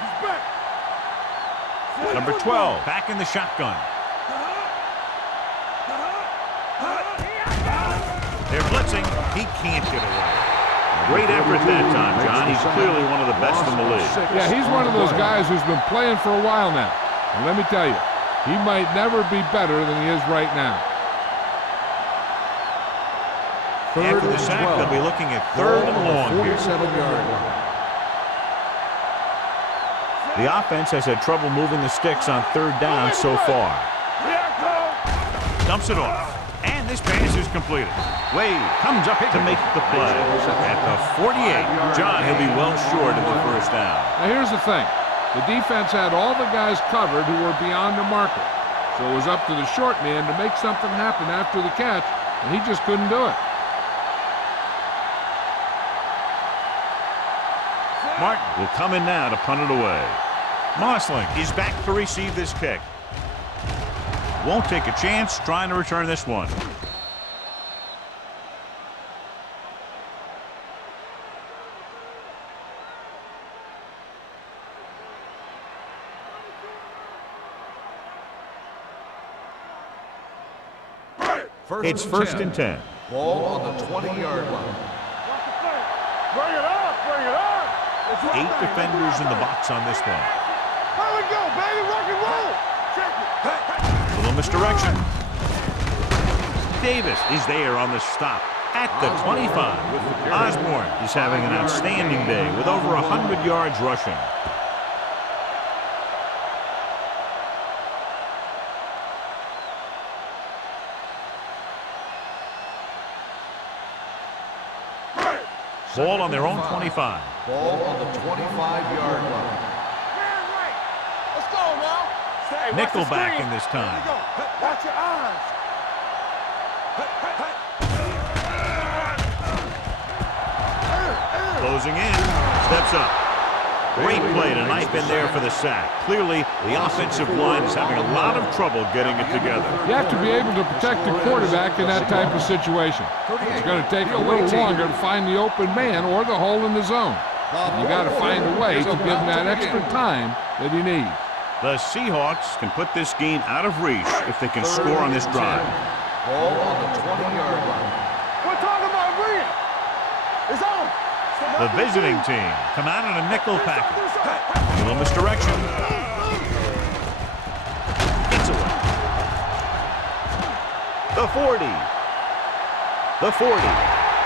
He's back. Number 12 back in the shotgun. They're blitzing. He can't get away. Great effort that time, John. He's clearly one of the best in the league. Yeah, he's one of those guys who's been playing for a while now. And let me tell you, he might never be better than he is right now. After the sack, they'll be looking at third and long here. 47-yard line. The offense has had trouble moving the sticks on third down so far. Dumps it off. And this pass is completed. Wade comes up to make the play at the 48. John, he'll be well short of the first down. Now here's the thing. The defense had all the guys covered who were beyond the marker. So it was up to the short man to make something happen after the catch, and he just couldn't do it. Martin will come in now to punt it away. Mossling is back to receive this kick. Won't take a chance trying to return this one. It's first and 10. Ball on the 20-yard line. Bring it up, bring it up. 8 defenders in the box on this one. Here we go, baby, rock and roll. Check it. Little misdirection. Davis is there on the stop at the 25. Osborne is having an outstanding day with over 100 yards rushing. Ball on their own 25. Ball on the 25-yard line. Let's go now. Hey, watch the Nickelback screen. in this time. Here we go. Watch your eyes. Closing in. Steps up. Great play tonight, been there for the sack. Clearly, the offensive line is having a lot of trouble getting it together. You have to be able to protect the quarterback in that type of situation. It's going to take a little longer to find the open man or the hole in the zone. You got to find a way to give him that extra time that he needs. The Seahawks can put this game out of reach if they can score on this drive. Ball on the 20-yard line. We're talking about bringing. It's on. The visiting team come out in a nickel package. A little misdirection. the 40, the 40,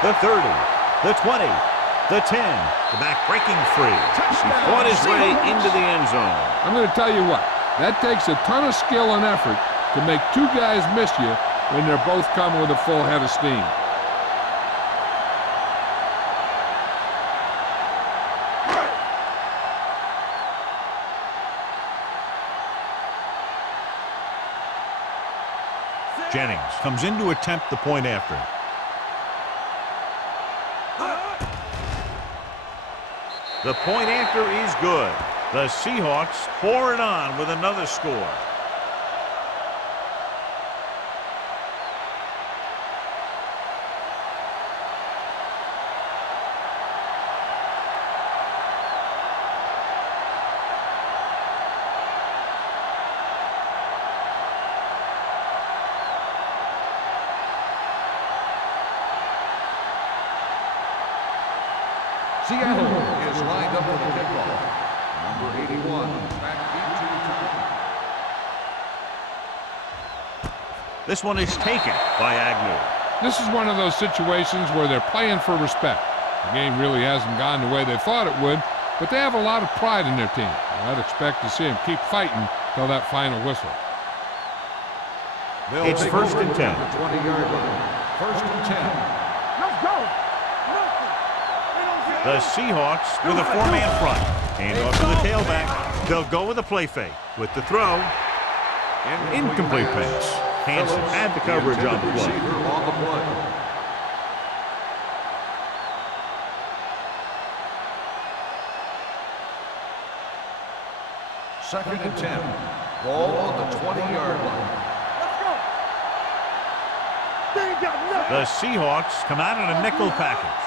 the 30, the 20, the 10. The back breaking free. He fought his way into the end zone. I'm going to tell you what, that takes a ton of skill and effort to make two guys miss you when they're both coming with a full head of steam. Jennings comes in to attempt the point after. The point after is good. The Seahawks pour it on with another score. Seattle is lined up for the kickoff. Number 81, back deep to return. This one is taken by Agnew. This is one of those situations where they're playing for respect. The game really hasn't gone the way they thought it would, but they have a lot of pride in their team. I'd expect to see them keep fighting till that final whistle. It's first and 10. The 20-yard line. First and 10. Let's go. The Seahawks with a four-man front. Hand off to the tailback. They'll go with a play fake. With the throw. Incomplete pass. Hansen had the coverage on the play. On the play. Second and 10. Ball on the 20-yard line. Let's go. They ain't got nothing. The Seahawks come out in a nickel package.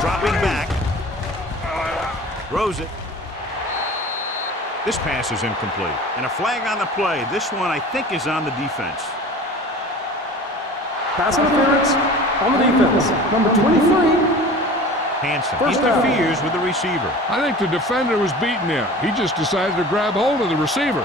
Dropping back. Throws it. This pass is incomplete. And a flag on the play. This one, I think, is on the defense. Pass interference on the defense. Number 23. Hansen First down. interferes with the receiver. I think the defender was beaten there. He just decided to grab hold of the receiver.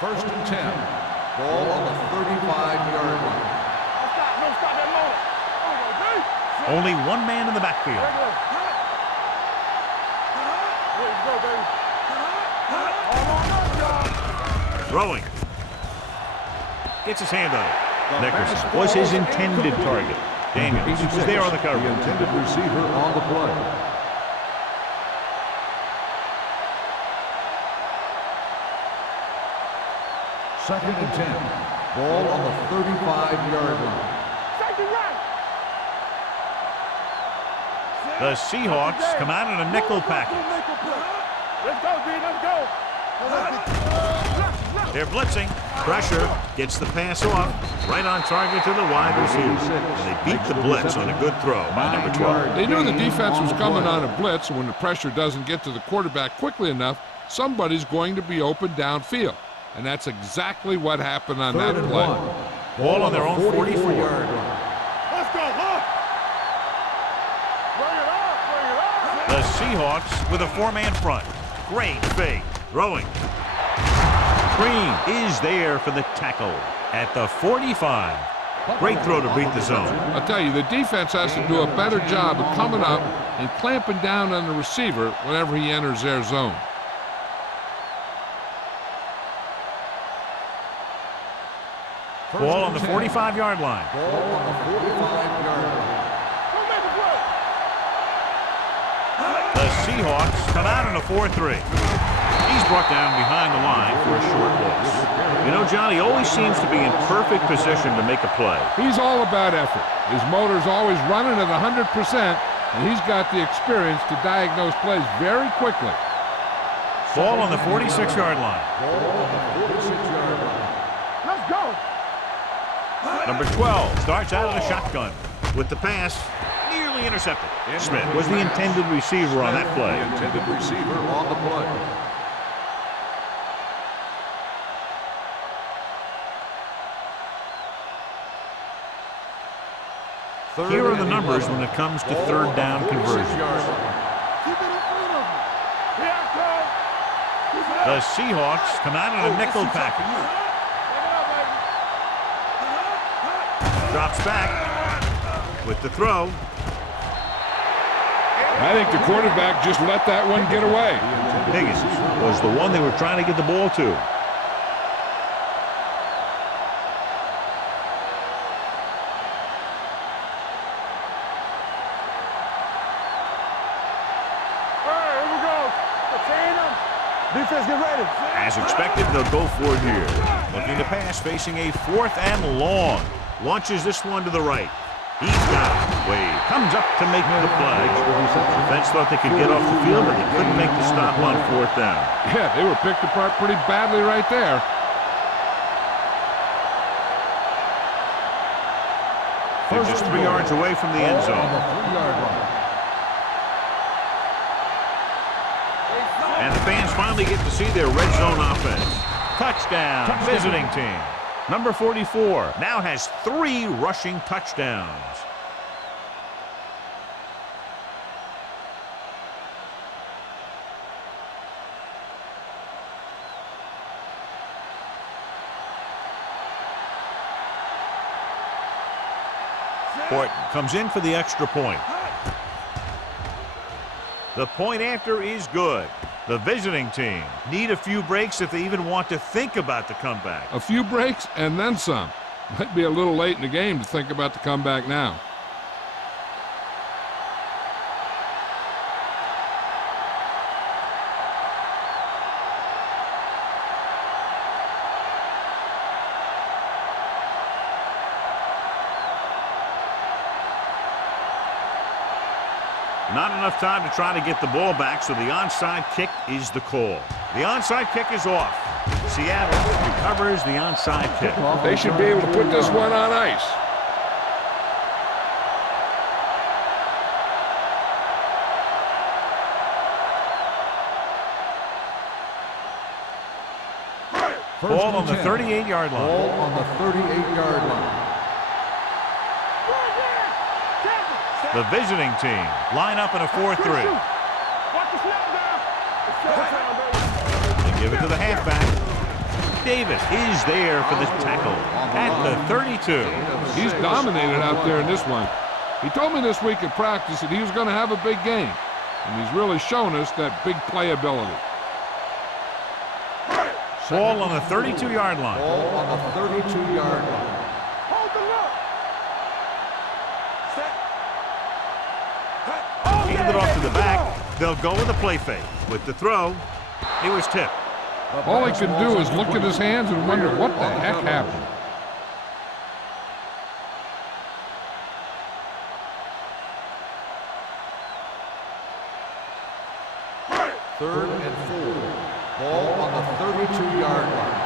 First and 10. Ball on the 35-yard line. No, stop that moment. Oh, Only one man in the backfield. there you go, baby. All on up, y'all. Throwing. Gets his hand on it. Nickerson was his intended target. Daniels was there on the cover. The intended receiver on the play. Second and 10. Ball on the 35-yard line. Safety right. The Seahawks come out in a nickel package. Let's go, B. Let's go. They're blitzing. Pressure. Gets the pass off. Right on target to the wide receiver. And they beat the blitz on a good throw by number 12. They knew the defense was coming on a blitz, and when the pressure doesn't get to the quarterback quickly enough, somebody's going to be open downfield. And that's exactly what happened on that play. Ball on their own 44. Let's go, huh? Bring it up, bring it up. The Seahawks with a four-man front. Great fake. Throwing. Green is there for the tackle at the 45. Great throw to beat the zone. I'll tell you, the defense has to do a better job of coming up and clamping down on the receiver whenever he enters their zone. Ball on the 45-yard line. Ball on the 45-yard line. The Seahawks come out in a 4-3. He's brought down behind the line for a short loss. You know, Johnny always seems to be in perfect position to make a play. He's all about effort. His motor's always running at 100%, and he's got the experience to diagnose plays very quickly. Ball on the 46-yard line. Ball on the 46-yard line. Let's go. Number 12 starts out in a shotgun with the pass nearly intercepted. Smith was the intended receiver on that play. The intended receiver on the play. Here are the numbers when it comes to third down conversions. The Seahawks come out in a nickel package. Drops back with the throw. I think the quarterback just let that one get away. Higgins was the one they were trying to get the ball to. Defense, get ready. As expected, they'll go for it here. Looking to pass, facing a 4th and long. Launches this one to the right. He's got it. Wade comes up to make the play. Defense thought they could get off the field, but they couldn't make the stop on 4th down. Yeah, they were picked apart pretty badly right there. They're just 3 yards away from the end zone. And the fans finally get to see their red zone offense. Touchdown, visiting team. Number 44 now has 3 rushing touchdowns. Horton comes in for the extra point. The point after is good. The visiting team need a few breaks if they even want to think about the comeback. A few breaks and then some. Might be a little late in the game to think about the comeback now. Not enough time to try to get the ball back, so the onside kick is the call. The onside kick is off. Seattle recovers the onside kick. They should be able to put this one on ice. Ball on the 38-yard line. Ball on the 38-yard line. The visiting team line up in a 4-3. They give it to the halfback. Davis is there for the tackle at the 32. He's dominated out there in this one. He told me this week at practice that he was going to have a big game, and he's really shown us that big playability. Ball on the 32-yard line. Ball on the 32-yard line. Hand it off to the back. They'll go with a play fake. With the throw, he was tipped. All he can do is look at his hands and wonder what the heck happened. Third and 4. Ball on the 32-yard line.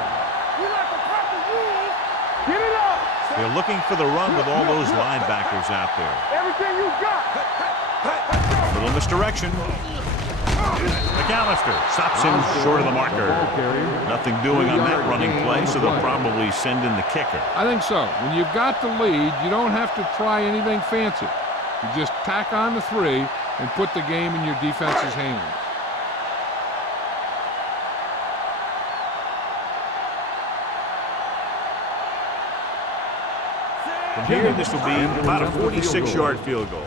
Get it up. They're looking for the run with all those linebackers out there. Everything you got. Little misdirection. McAllister stops him short of the marker. Nothing doing on that running play, so they'll probably send in the kicker. I think so. When you've got the lead, you don't have to try anything fancy. You just tack on the 3 and put the game in your defense's hands. From here, this will be about a 46-yard field goal.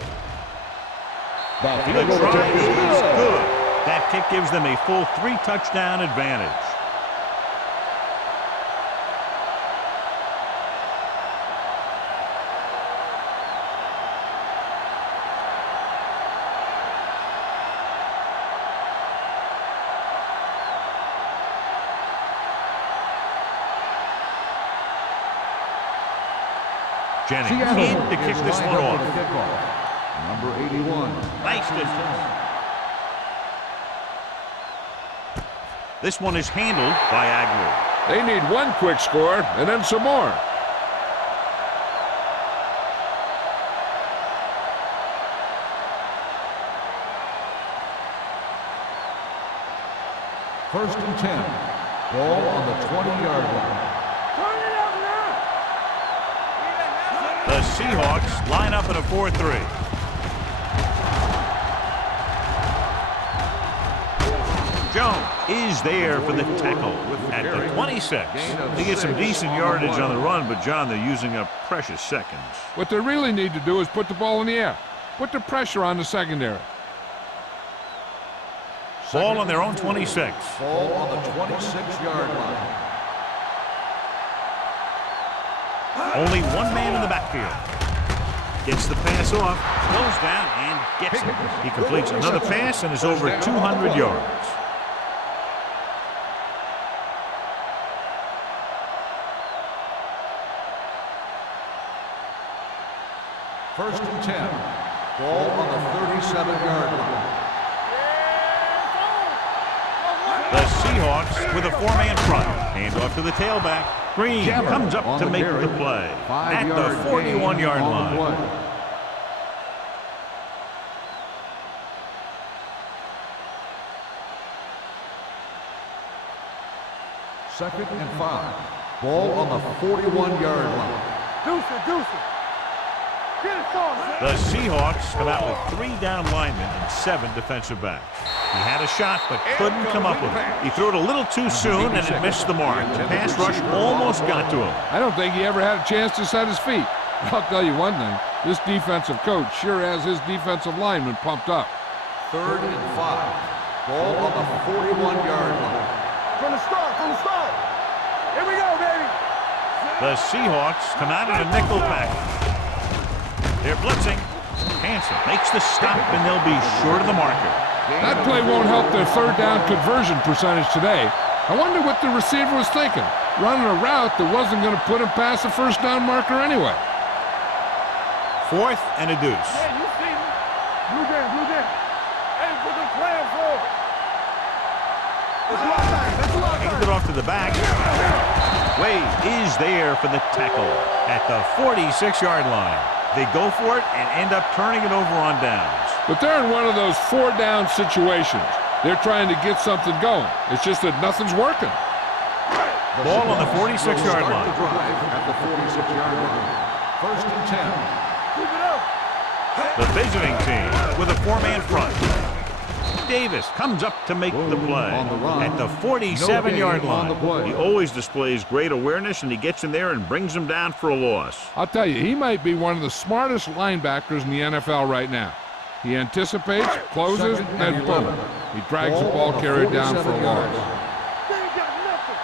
The try is good. That kick gives them a full 3-touchdown advantage. Jennings in to kick this one off. Number 81. Nice distance. This one is handled by Agnew. They need one quick score and then some more. First and 10. Ball on the 20-yard line. The Seahawks line up in a 4-3. Jones is there for the tackle at the 26. They get some decent yardage on the run, but, John, they're using up precious seconds. What they really need to do is put the ball in the air. Put the pressure on the secondary. Ball on their own 26. Ball on the 26-yard line. Only one man in the backfield. Gets the pass off, slows down, and gets it. He completes another pass and is over 200 yards. First and 10. Ball on the 37-yard line. The Seahawks with a four-man front. Hand off to the tailback. Green comes up to make the play at the 41-yard line. Second and 5. Ball on the 41-yard line. Deuce it, deuce it. Get it on, man. The Seahawks come out with 3 down linemen and 7 defensive backs. He had a shot but couldn't come up with it. He threw it a little too soon and it missed the mark. The pass rush almost got to him. I don't think he ever had a chance to set his feet. I'll tell you one thing. This defensive coach sure has his defensive linemen pumped up. Third and 5. Ball on the 41-yard line. From the start, from the start. Here we go, baby. The Seahawks come out in a nickel package. They're blitzing. Hanson makes the stop, and they'll be short of the marker. That play won't help their third down conversion percentage today. I wonder what the receiver was thinking, running a route that wasn't going to put him past the first down marker anyway. Fourth and a deuce. Yeah, you see me. Blue down, blue down. Hey, put the plan forward. It's lock time, it's lock time. Hands it off to the back. Wade is there for the tackle at the 46-yard line. They go for it and end up turning it over on downs. But they're in one of those 4-down situations. They're trying to get something going. It's just that nothing's working. Ball on the 46-yard line. The drive at the 46-yard line. First and 10. Keep it up. The visiting team with a four-man front. Davis comes up to make the play at the 47-yard line. He always displays great awareness, and he gets in there and brings them down for a loss. I'll tell you, he might be one of the smartest linebackers in the NFL right now. He anticipates, closes, and boom. He drags the ball carrier down for a loss. They ain't got nothing.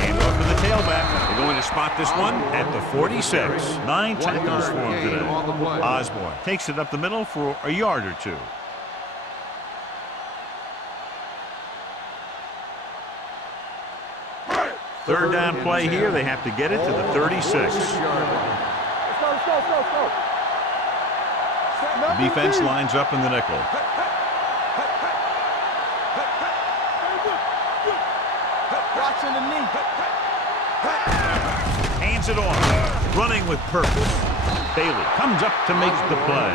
Hand off to the tailback. They're going to spot this one at the 46. 9 tackles for him today. Osborne takes it up the middle for a yard or two. Third down play here. They have to get it to the 36. Let's go. The defense lines up in the nickel. Watching the knee. Hands it off. Running with purpose. Bailey comes up to make the play.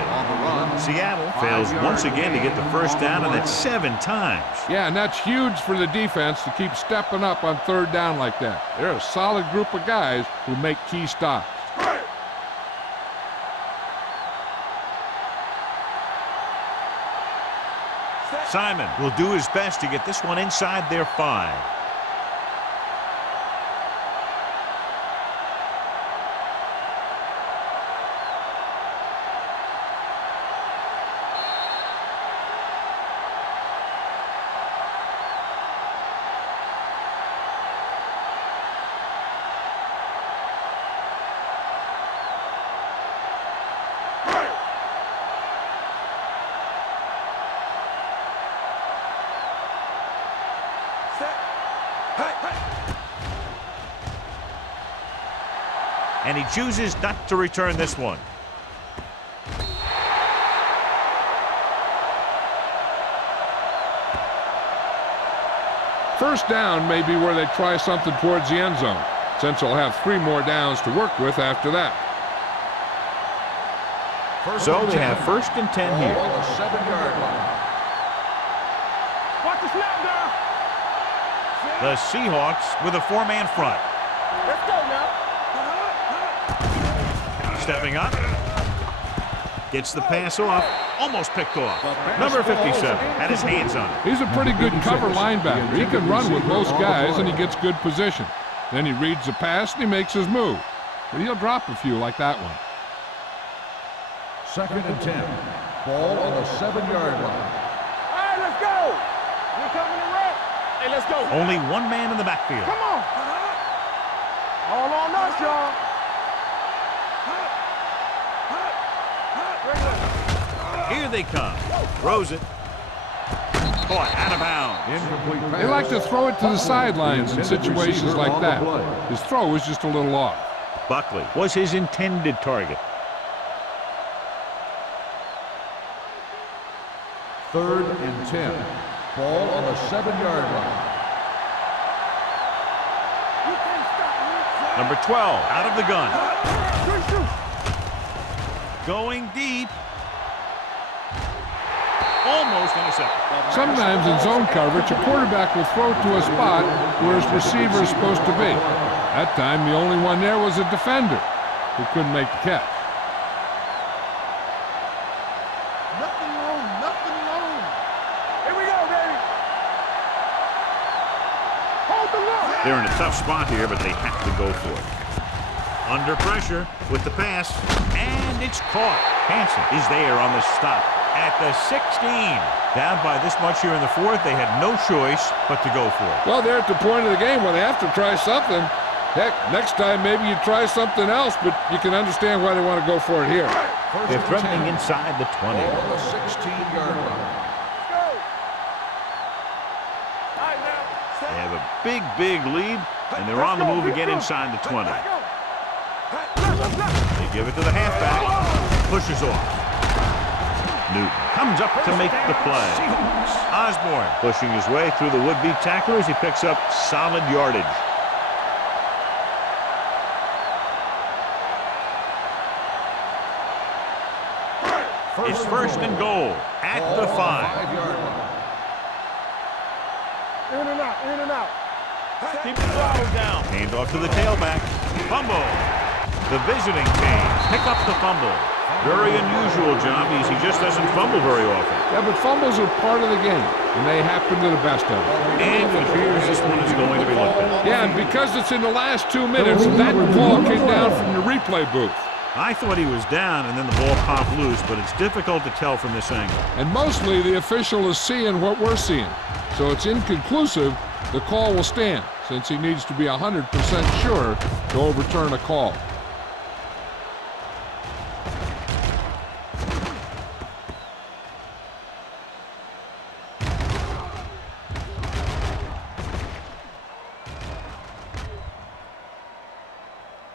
Seattle fails once again to get the first down, and that's 7 times. Yeah, and that's huge for the defense to keep stepping up on third down like that. They're a solid group of guys who make key stops. Simon will do his best to get this one inside their 5. And he chooses not to return this one. First down may be where they try something towards the end zone, since they'll have 3 more downs to work with after that. So they have first and 10 here. On the 7-yard line. Watch the snap down. The Seahawks with a 4-man front. Let's go now. Stepping up. Gets the pass off. Almost picked off. Number 57 had his hands on it. He's a pretty good cover linebacker. He can run with most guys, and he gets good position. Then he reads the pass, and he makes his move. But he'll drop a few like that one. 2nd and 10. Ball on the 7-yard line. All right, let's go. We're coming to wreck. Hey, let's go. Only one man in the backfield. Come on. All on us, y'all. Here they come. Throws it. Caught out of bounds. Incomplete pass. They like to throw it to the sidelines in situations like that. His throw was just a little off. Buckley was his intended target. 3rd and 10. Ball on the 7-yard line. Number 12 out of the gun. Going deep. Almost intercepted. Sometimes in zone coverage, a quarterback will throw to a spot where his receiver is supposed to be. That time, the only one there was a defender who couldn't make the catch. Nothing long, nothing long. Here we go, baby. Hold the look. They're in a tough spot here, but they have to go for it. Under pressure with the pass, and it's caught. Hansen is there on the stop at the 16. Down by this much here in the 4th, they had no choice but to go for it. Well, they're at the point of the game where they have to try something. Heck, next time maybe you try something else, but you can understand why they want to go for it here. They're threatening inside the 20. Ball on the 16-yard line. They have a big, big lead, and they're on the move again inside the 20. They give it to the halfback. Pushes off. Newton comes up to make the play. Osborne pushing his way through the would-be tacklers. He picks up solid yardage. It's 1st and goal at the 5. 5-yard line. In and out, in and out. Keep the throttle down. Hand off to the tailback. Fumble. The visiting team pick up the fumble. Very unusual job. He just doesn't fumble very often. Yeah, but fumbles are part of the game, and they happen to the best of them. And it appears this one is going to be looked at. Yeah, and because it's in the last 2 minutes, that ball came down from the replay booth. I thought he was down, and then the ball popped loose, but it's difficult to tell from this angle. And mostly the official is seeing what we're seeing. So it's inconclusive. The call will stand, since he needs to be 100% sure to overturn a call.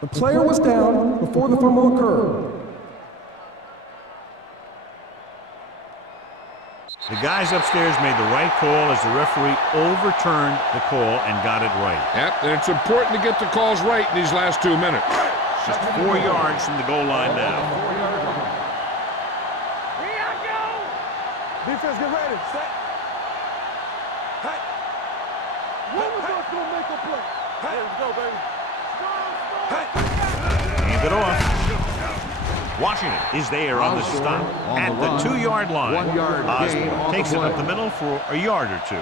The player was down before the fumble occurred. The guys upstairs made the right call as the referee overturned the call and got it right. Yep, and it's important to get the calls right in these last 2 minutes. Just 4 yards from the goal line now. Here I go. Defense, get ready. Set. Hey. When was us going to make a play? Hey. Let's go, baby. Hand it off. Washington is there on the stop at the 2-yard line. 1 yard gain Osborne takes it up the middle for a yard or two.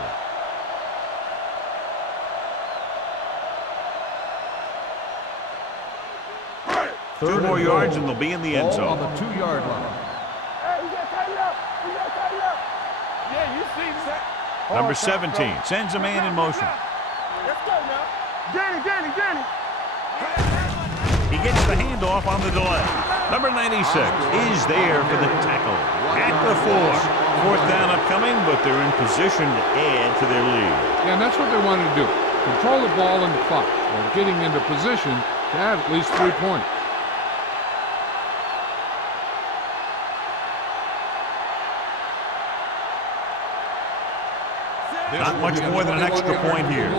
Two more yards and they'll be in the end Ball on zone. the 2-yard line. Hey, we got to tighten up. We got to tighten up. Yeah, you see that. Number 17 sends a man in motion. Let's go now. Danny. He gets the handoff on the delay. Number 96 is there for the tackle at the 4. 4th down upcoming, but they're in position to add to their lead. Yeah, and that's what they wanted to do. Control the ball and the clock while getting into position to add at least 3 points. Not much more than an extra point here.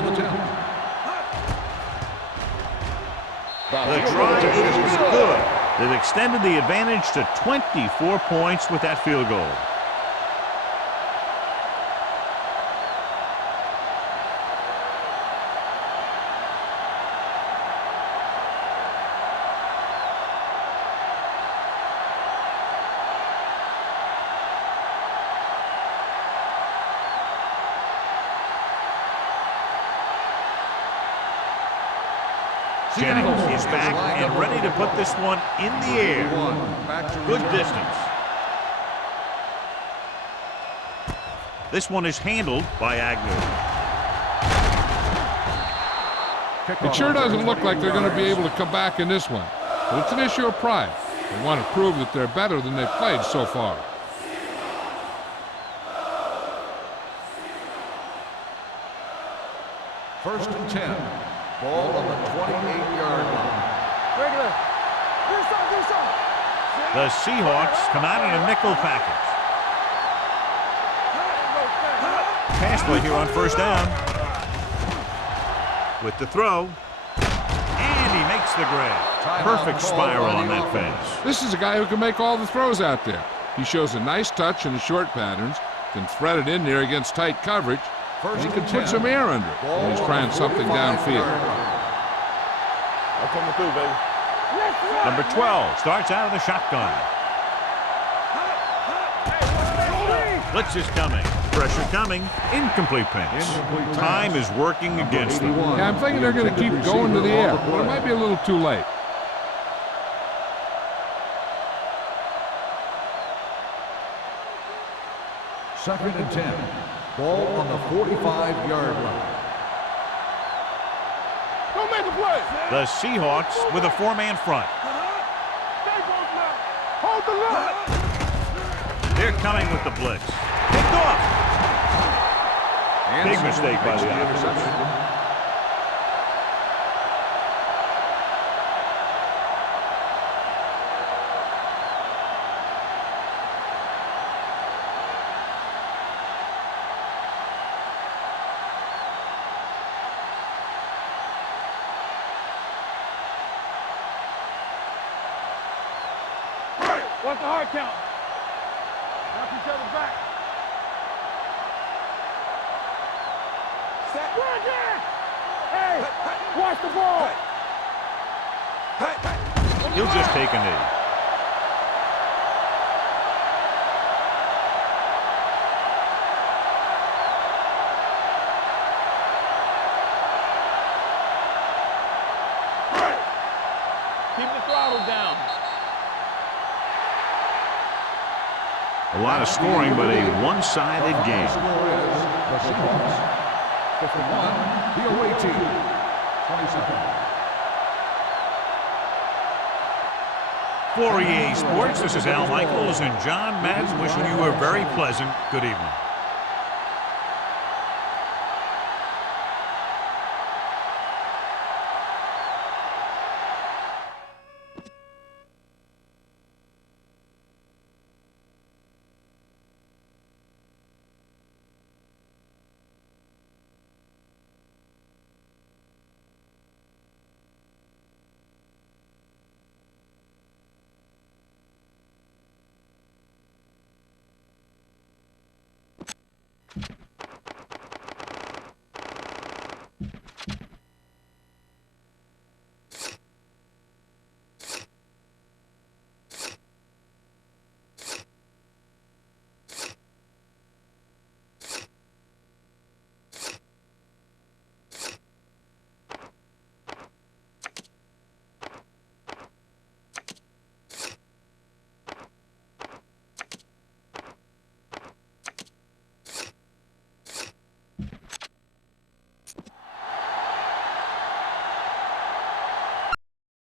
The drive is good. They've extended the advantage to 24 points with that field goal. Jennings is back and ready to put this one in the air. Good distance. This one is handled by Agnew. It sure doesn't look like they're going to be able to come back in this one. But it's an issue of pride. They want to prove that they're better than they've played so far. First and 10. Ball on the 28-yard line. Regular. Do something. The Seahawks come out in a nickel package. Pass play here on first down. With the throw. And he makes the grab. Perfect spiral on that pass. This is a guy who can make all the throws out there. He shows a nice touch in the short patterns, can thread it in there against tight coverage, and he can put some air under it when he's trying something downfield. I'm coming through, baby. Number 12 starts out of the shotgun. Blitz is coming. Pressure coming. Incomplete pass. Time is working against them. Yeah, I'm thinking they're going to keep going to the air, but it might be a little too late. Second and 10. Ball on the 45-yard line. Don't make a play. The Seahawks with a four-man front. Hold the line. They're coming with the blitz. Picked off. Big mistake by the offense. What's the hard count? Knock each other back. Set. Right there. Hey, watch the ball. He'll just take a knee. Keep the throttle down. A lot of scoring, but a one-sided game. Score is the Seahawks 51, the away team 27. For EA Sports, this is Al Michaels and John Madden wishing you a very pleasant good evening.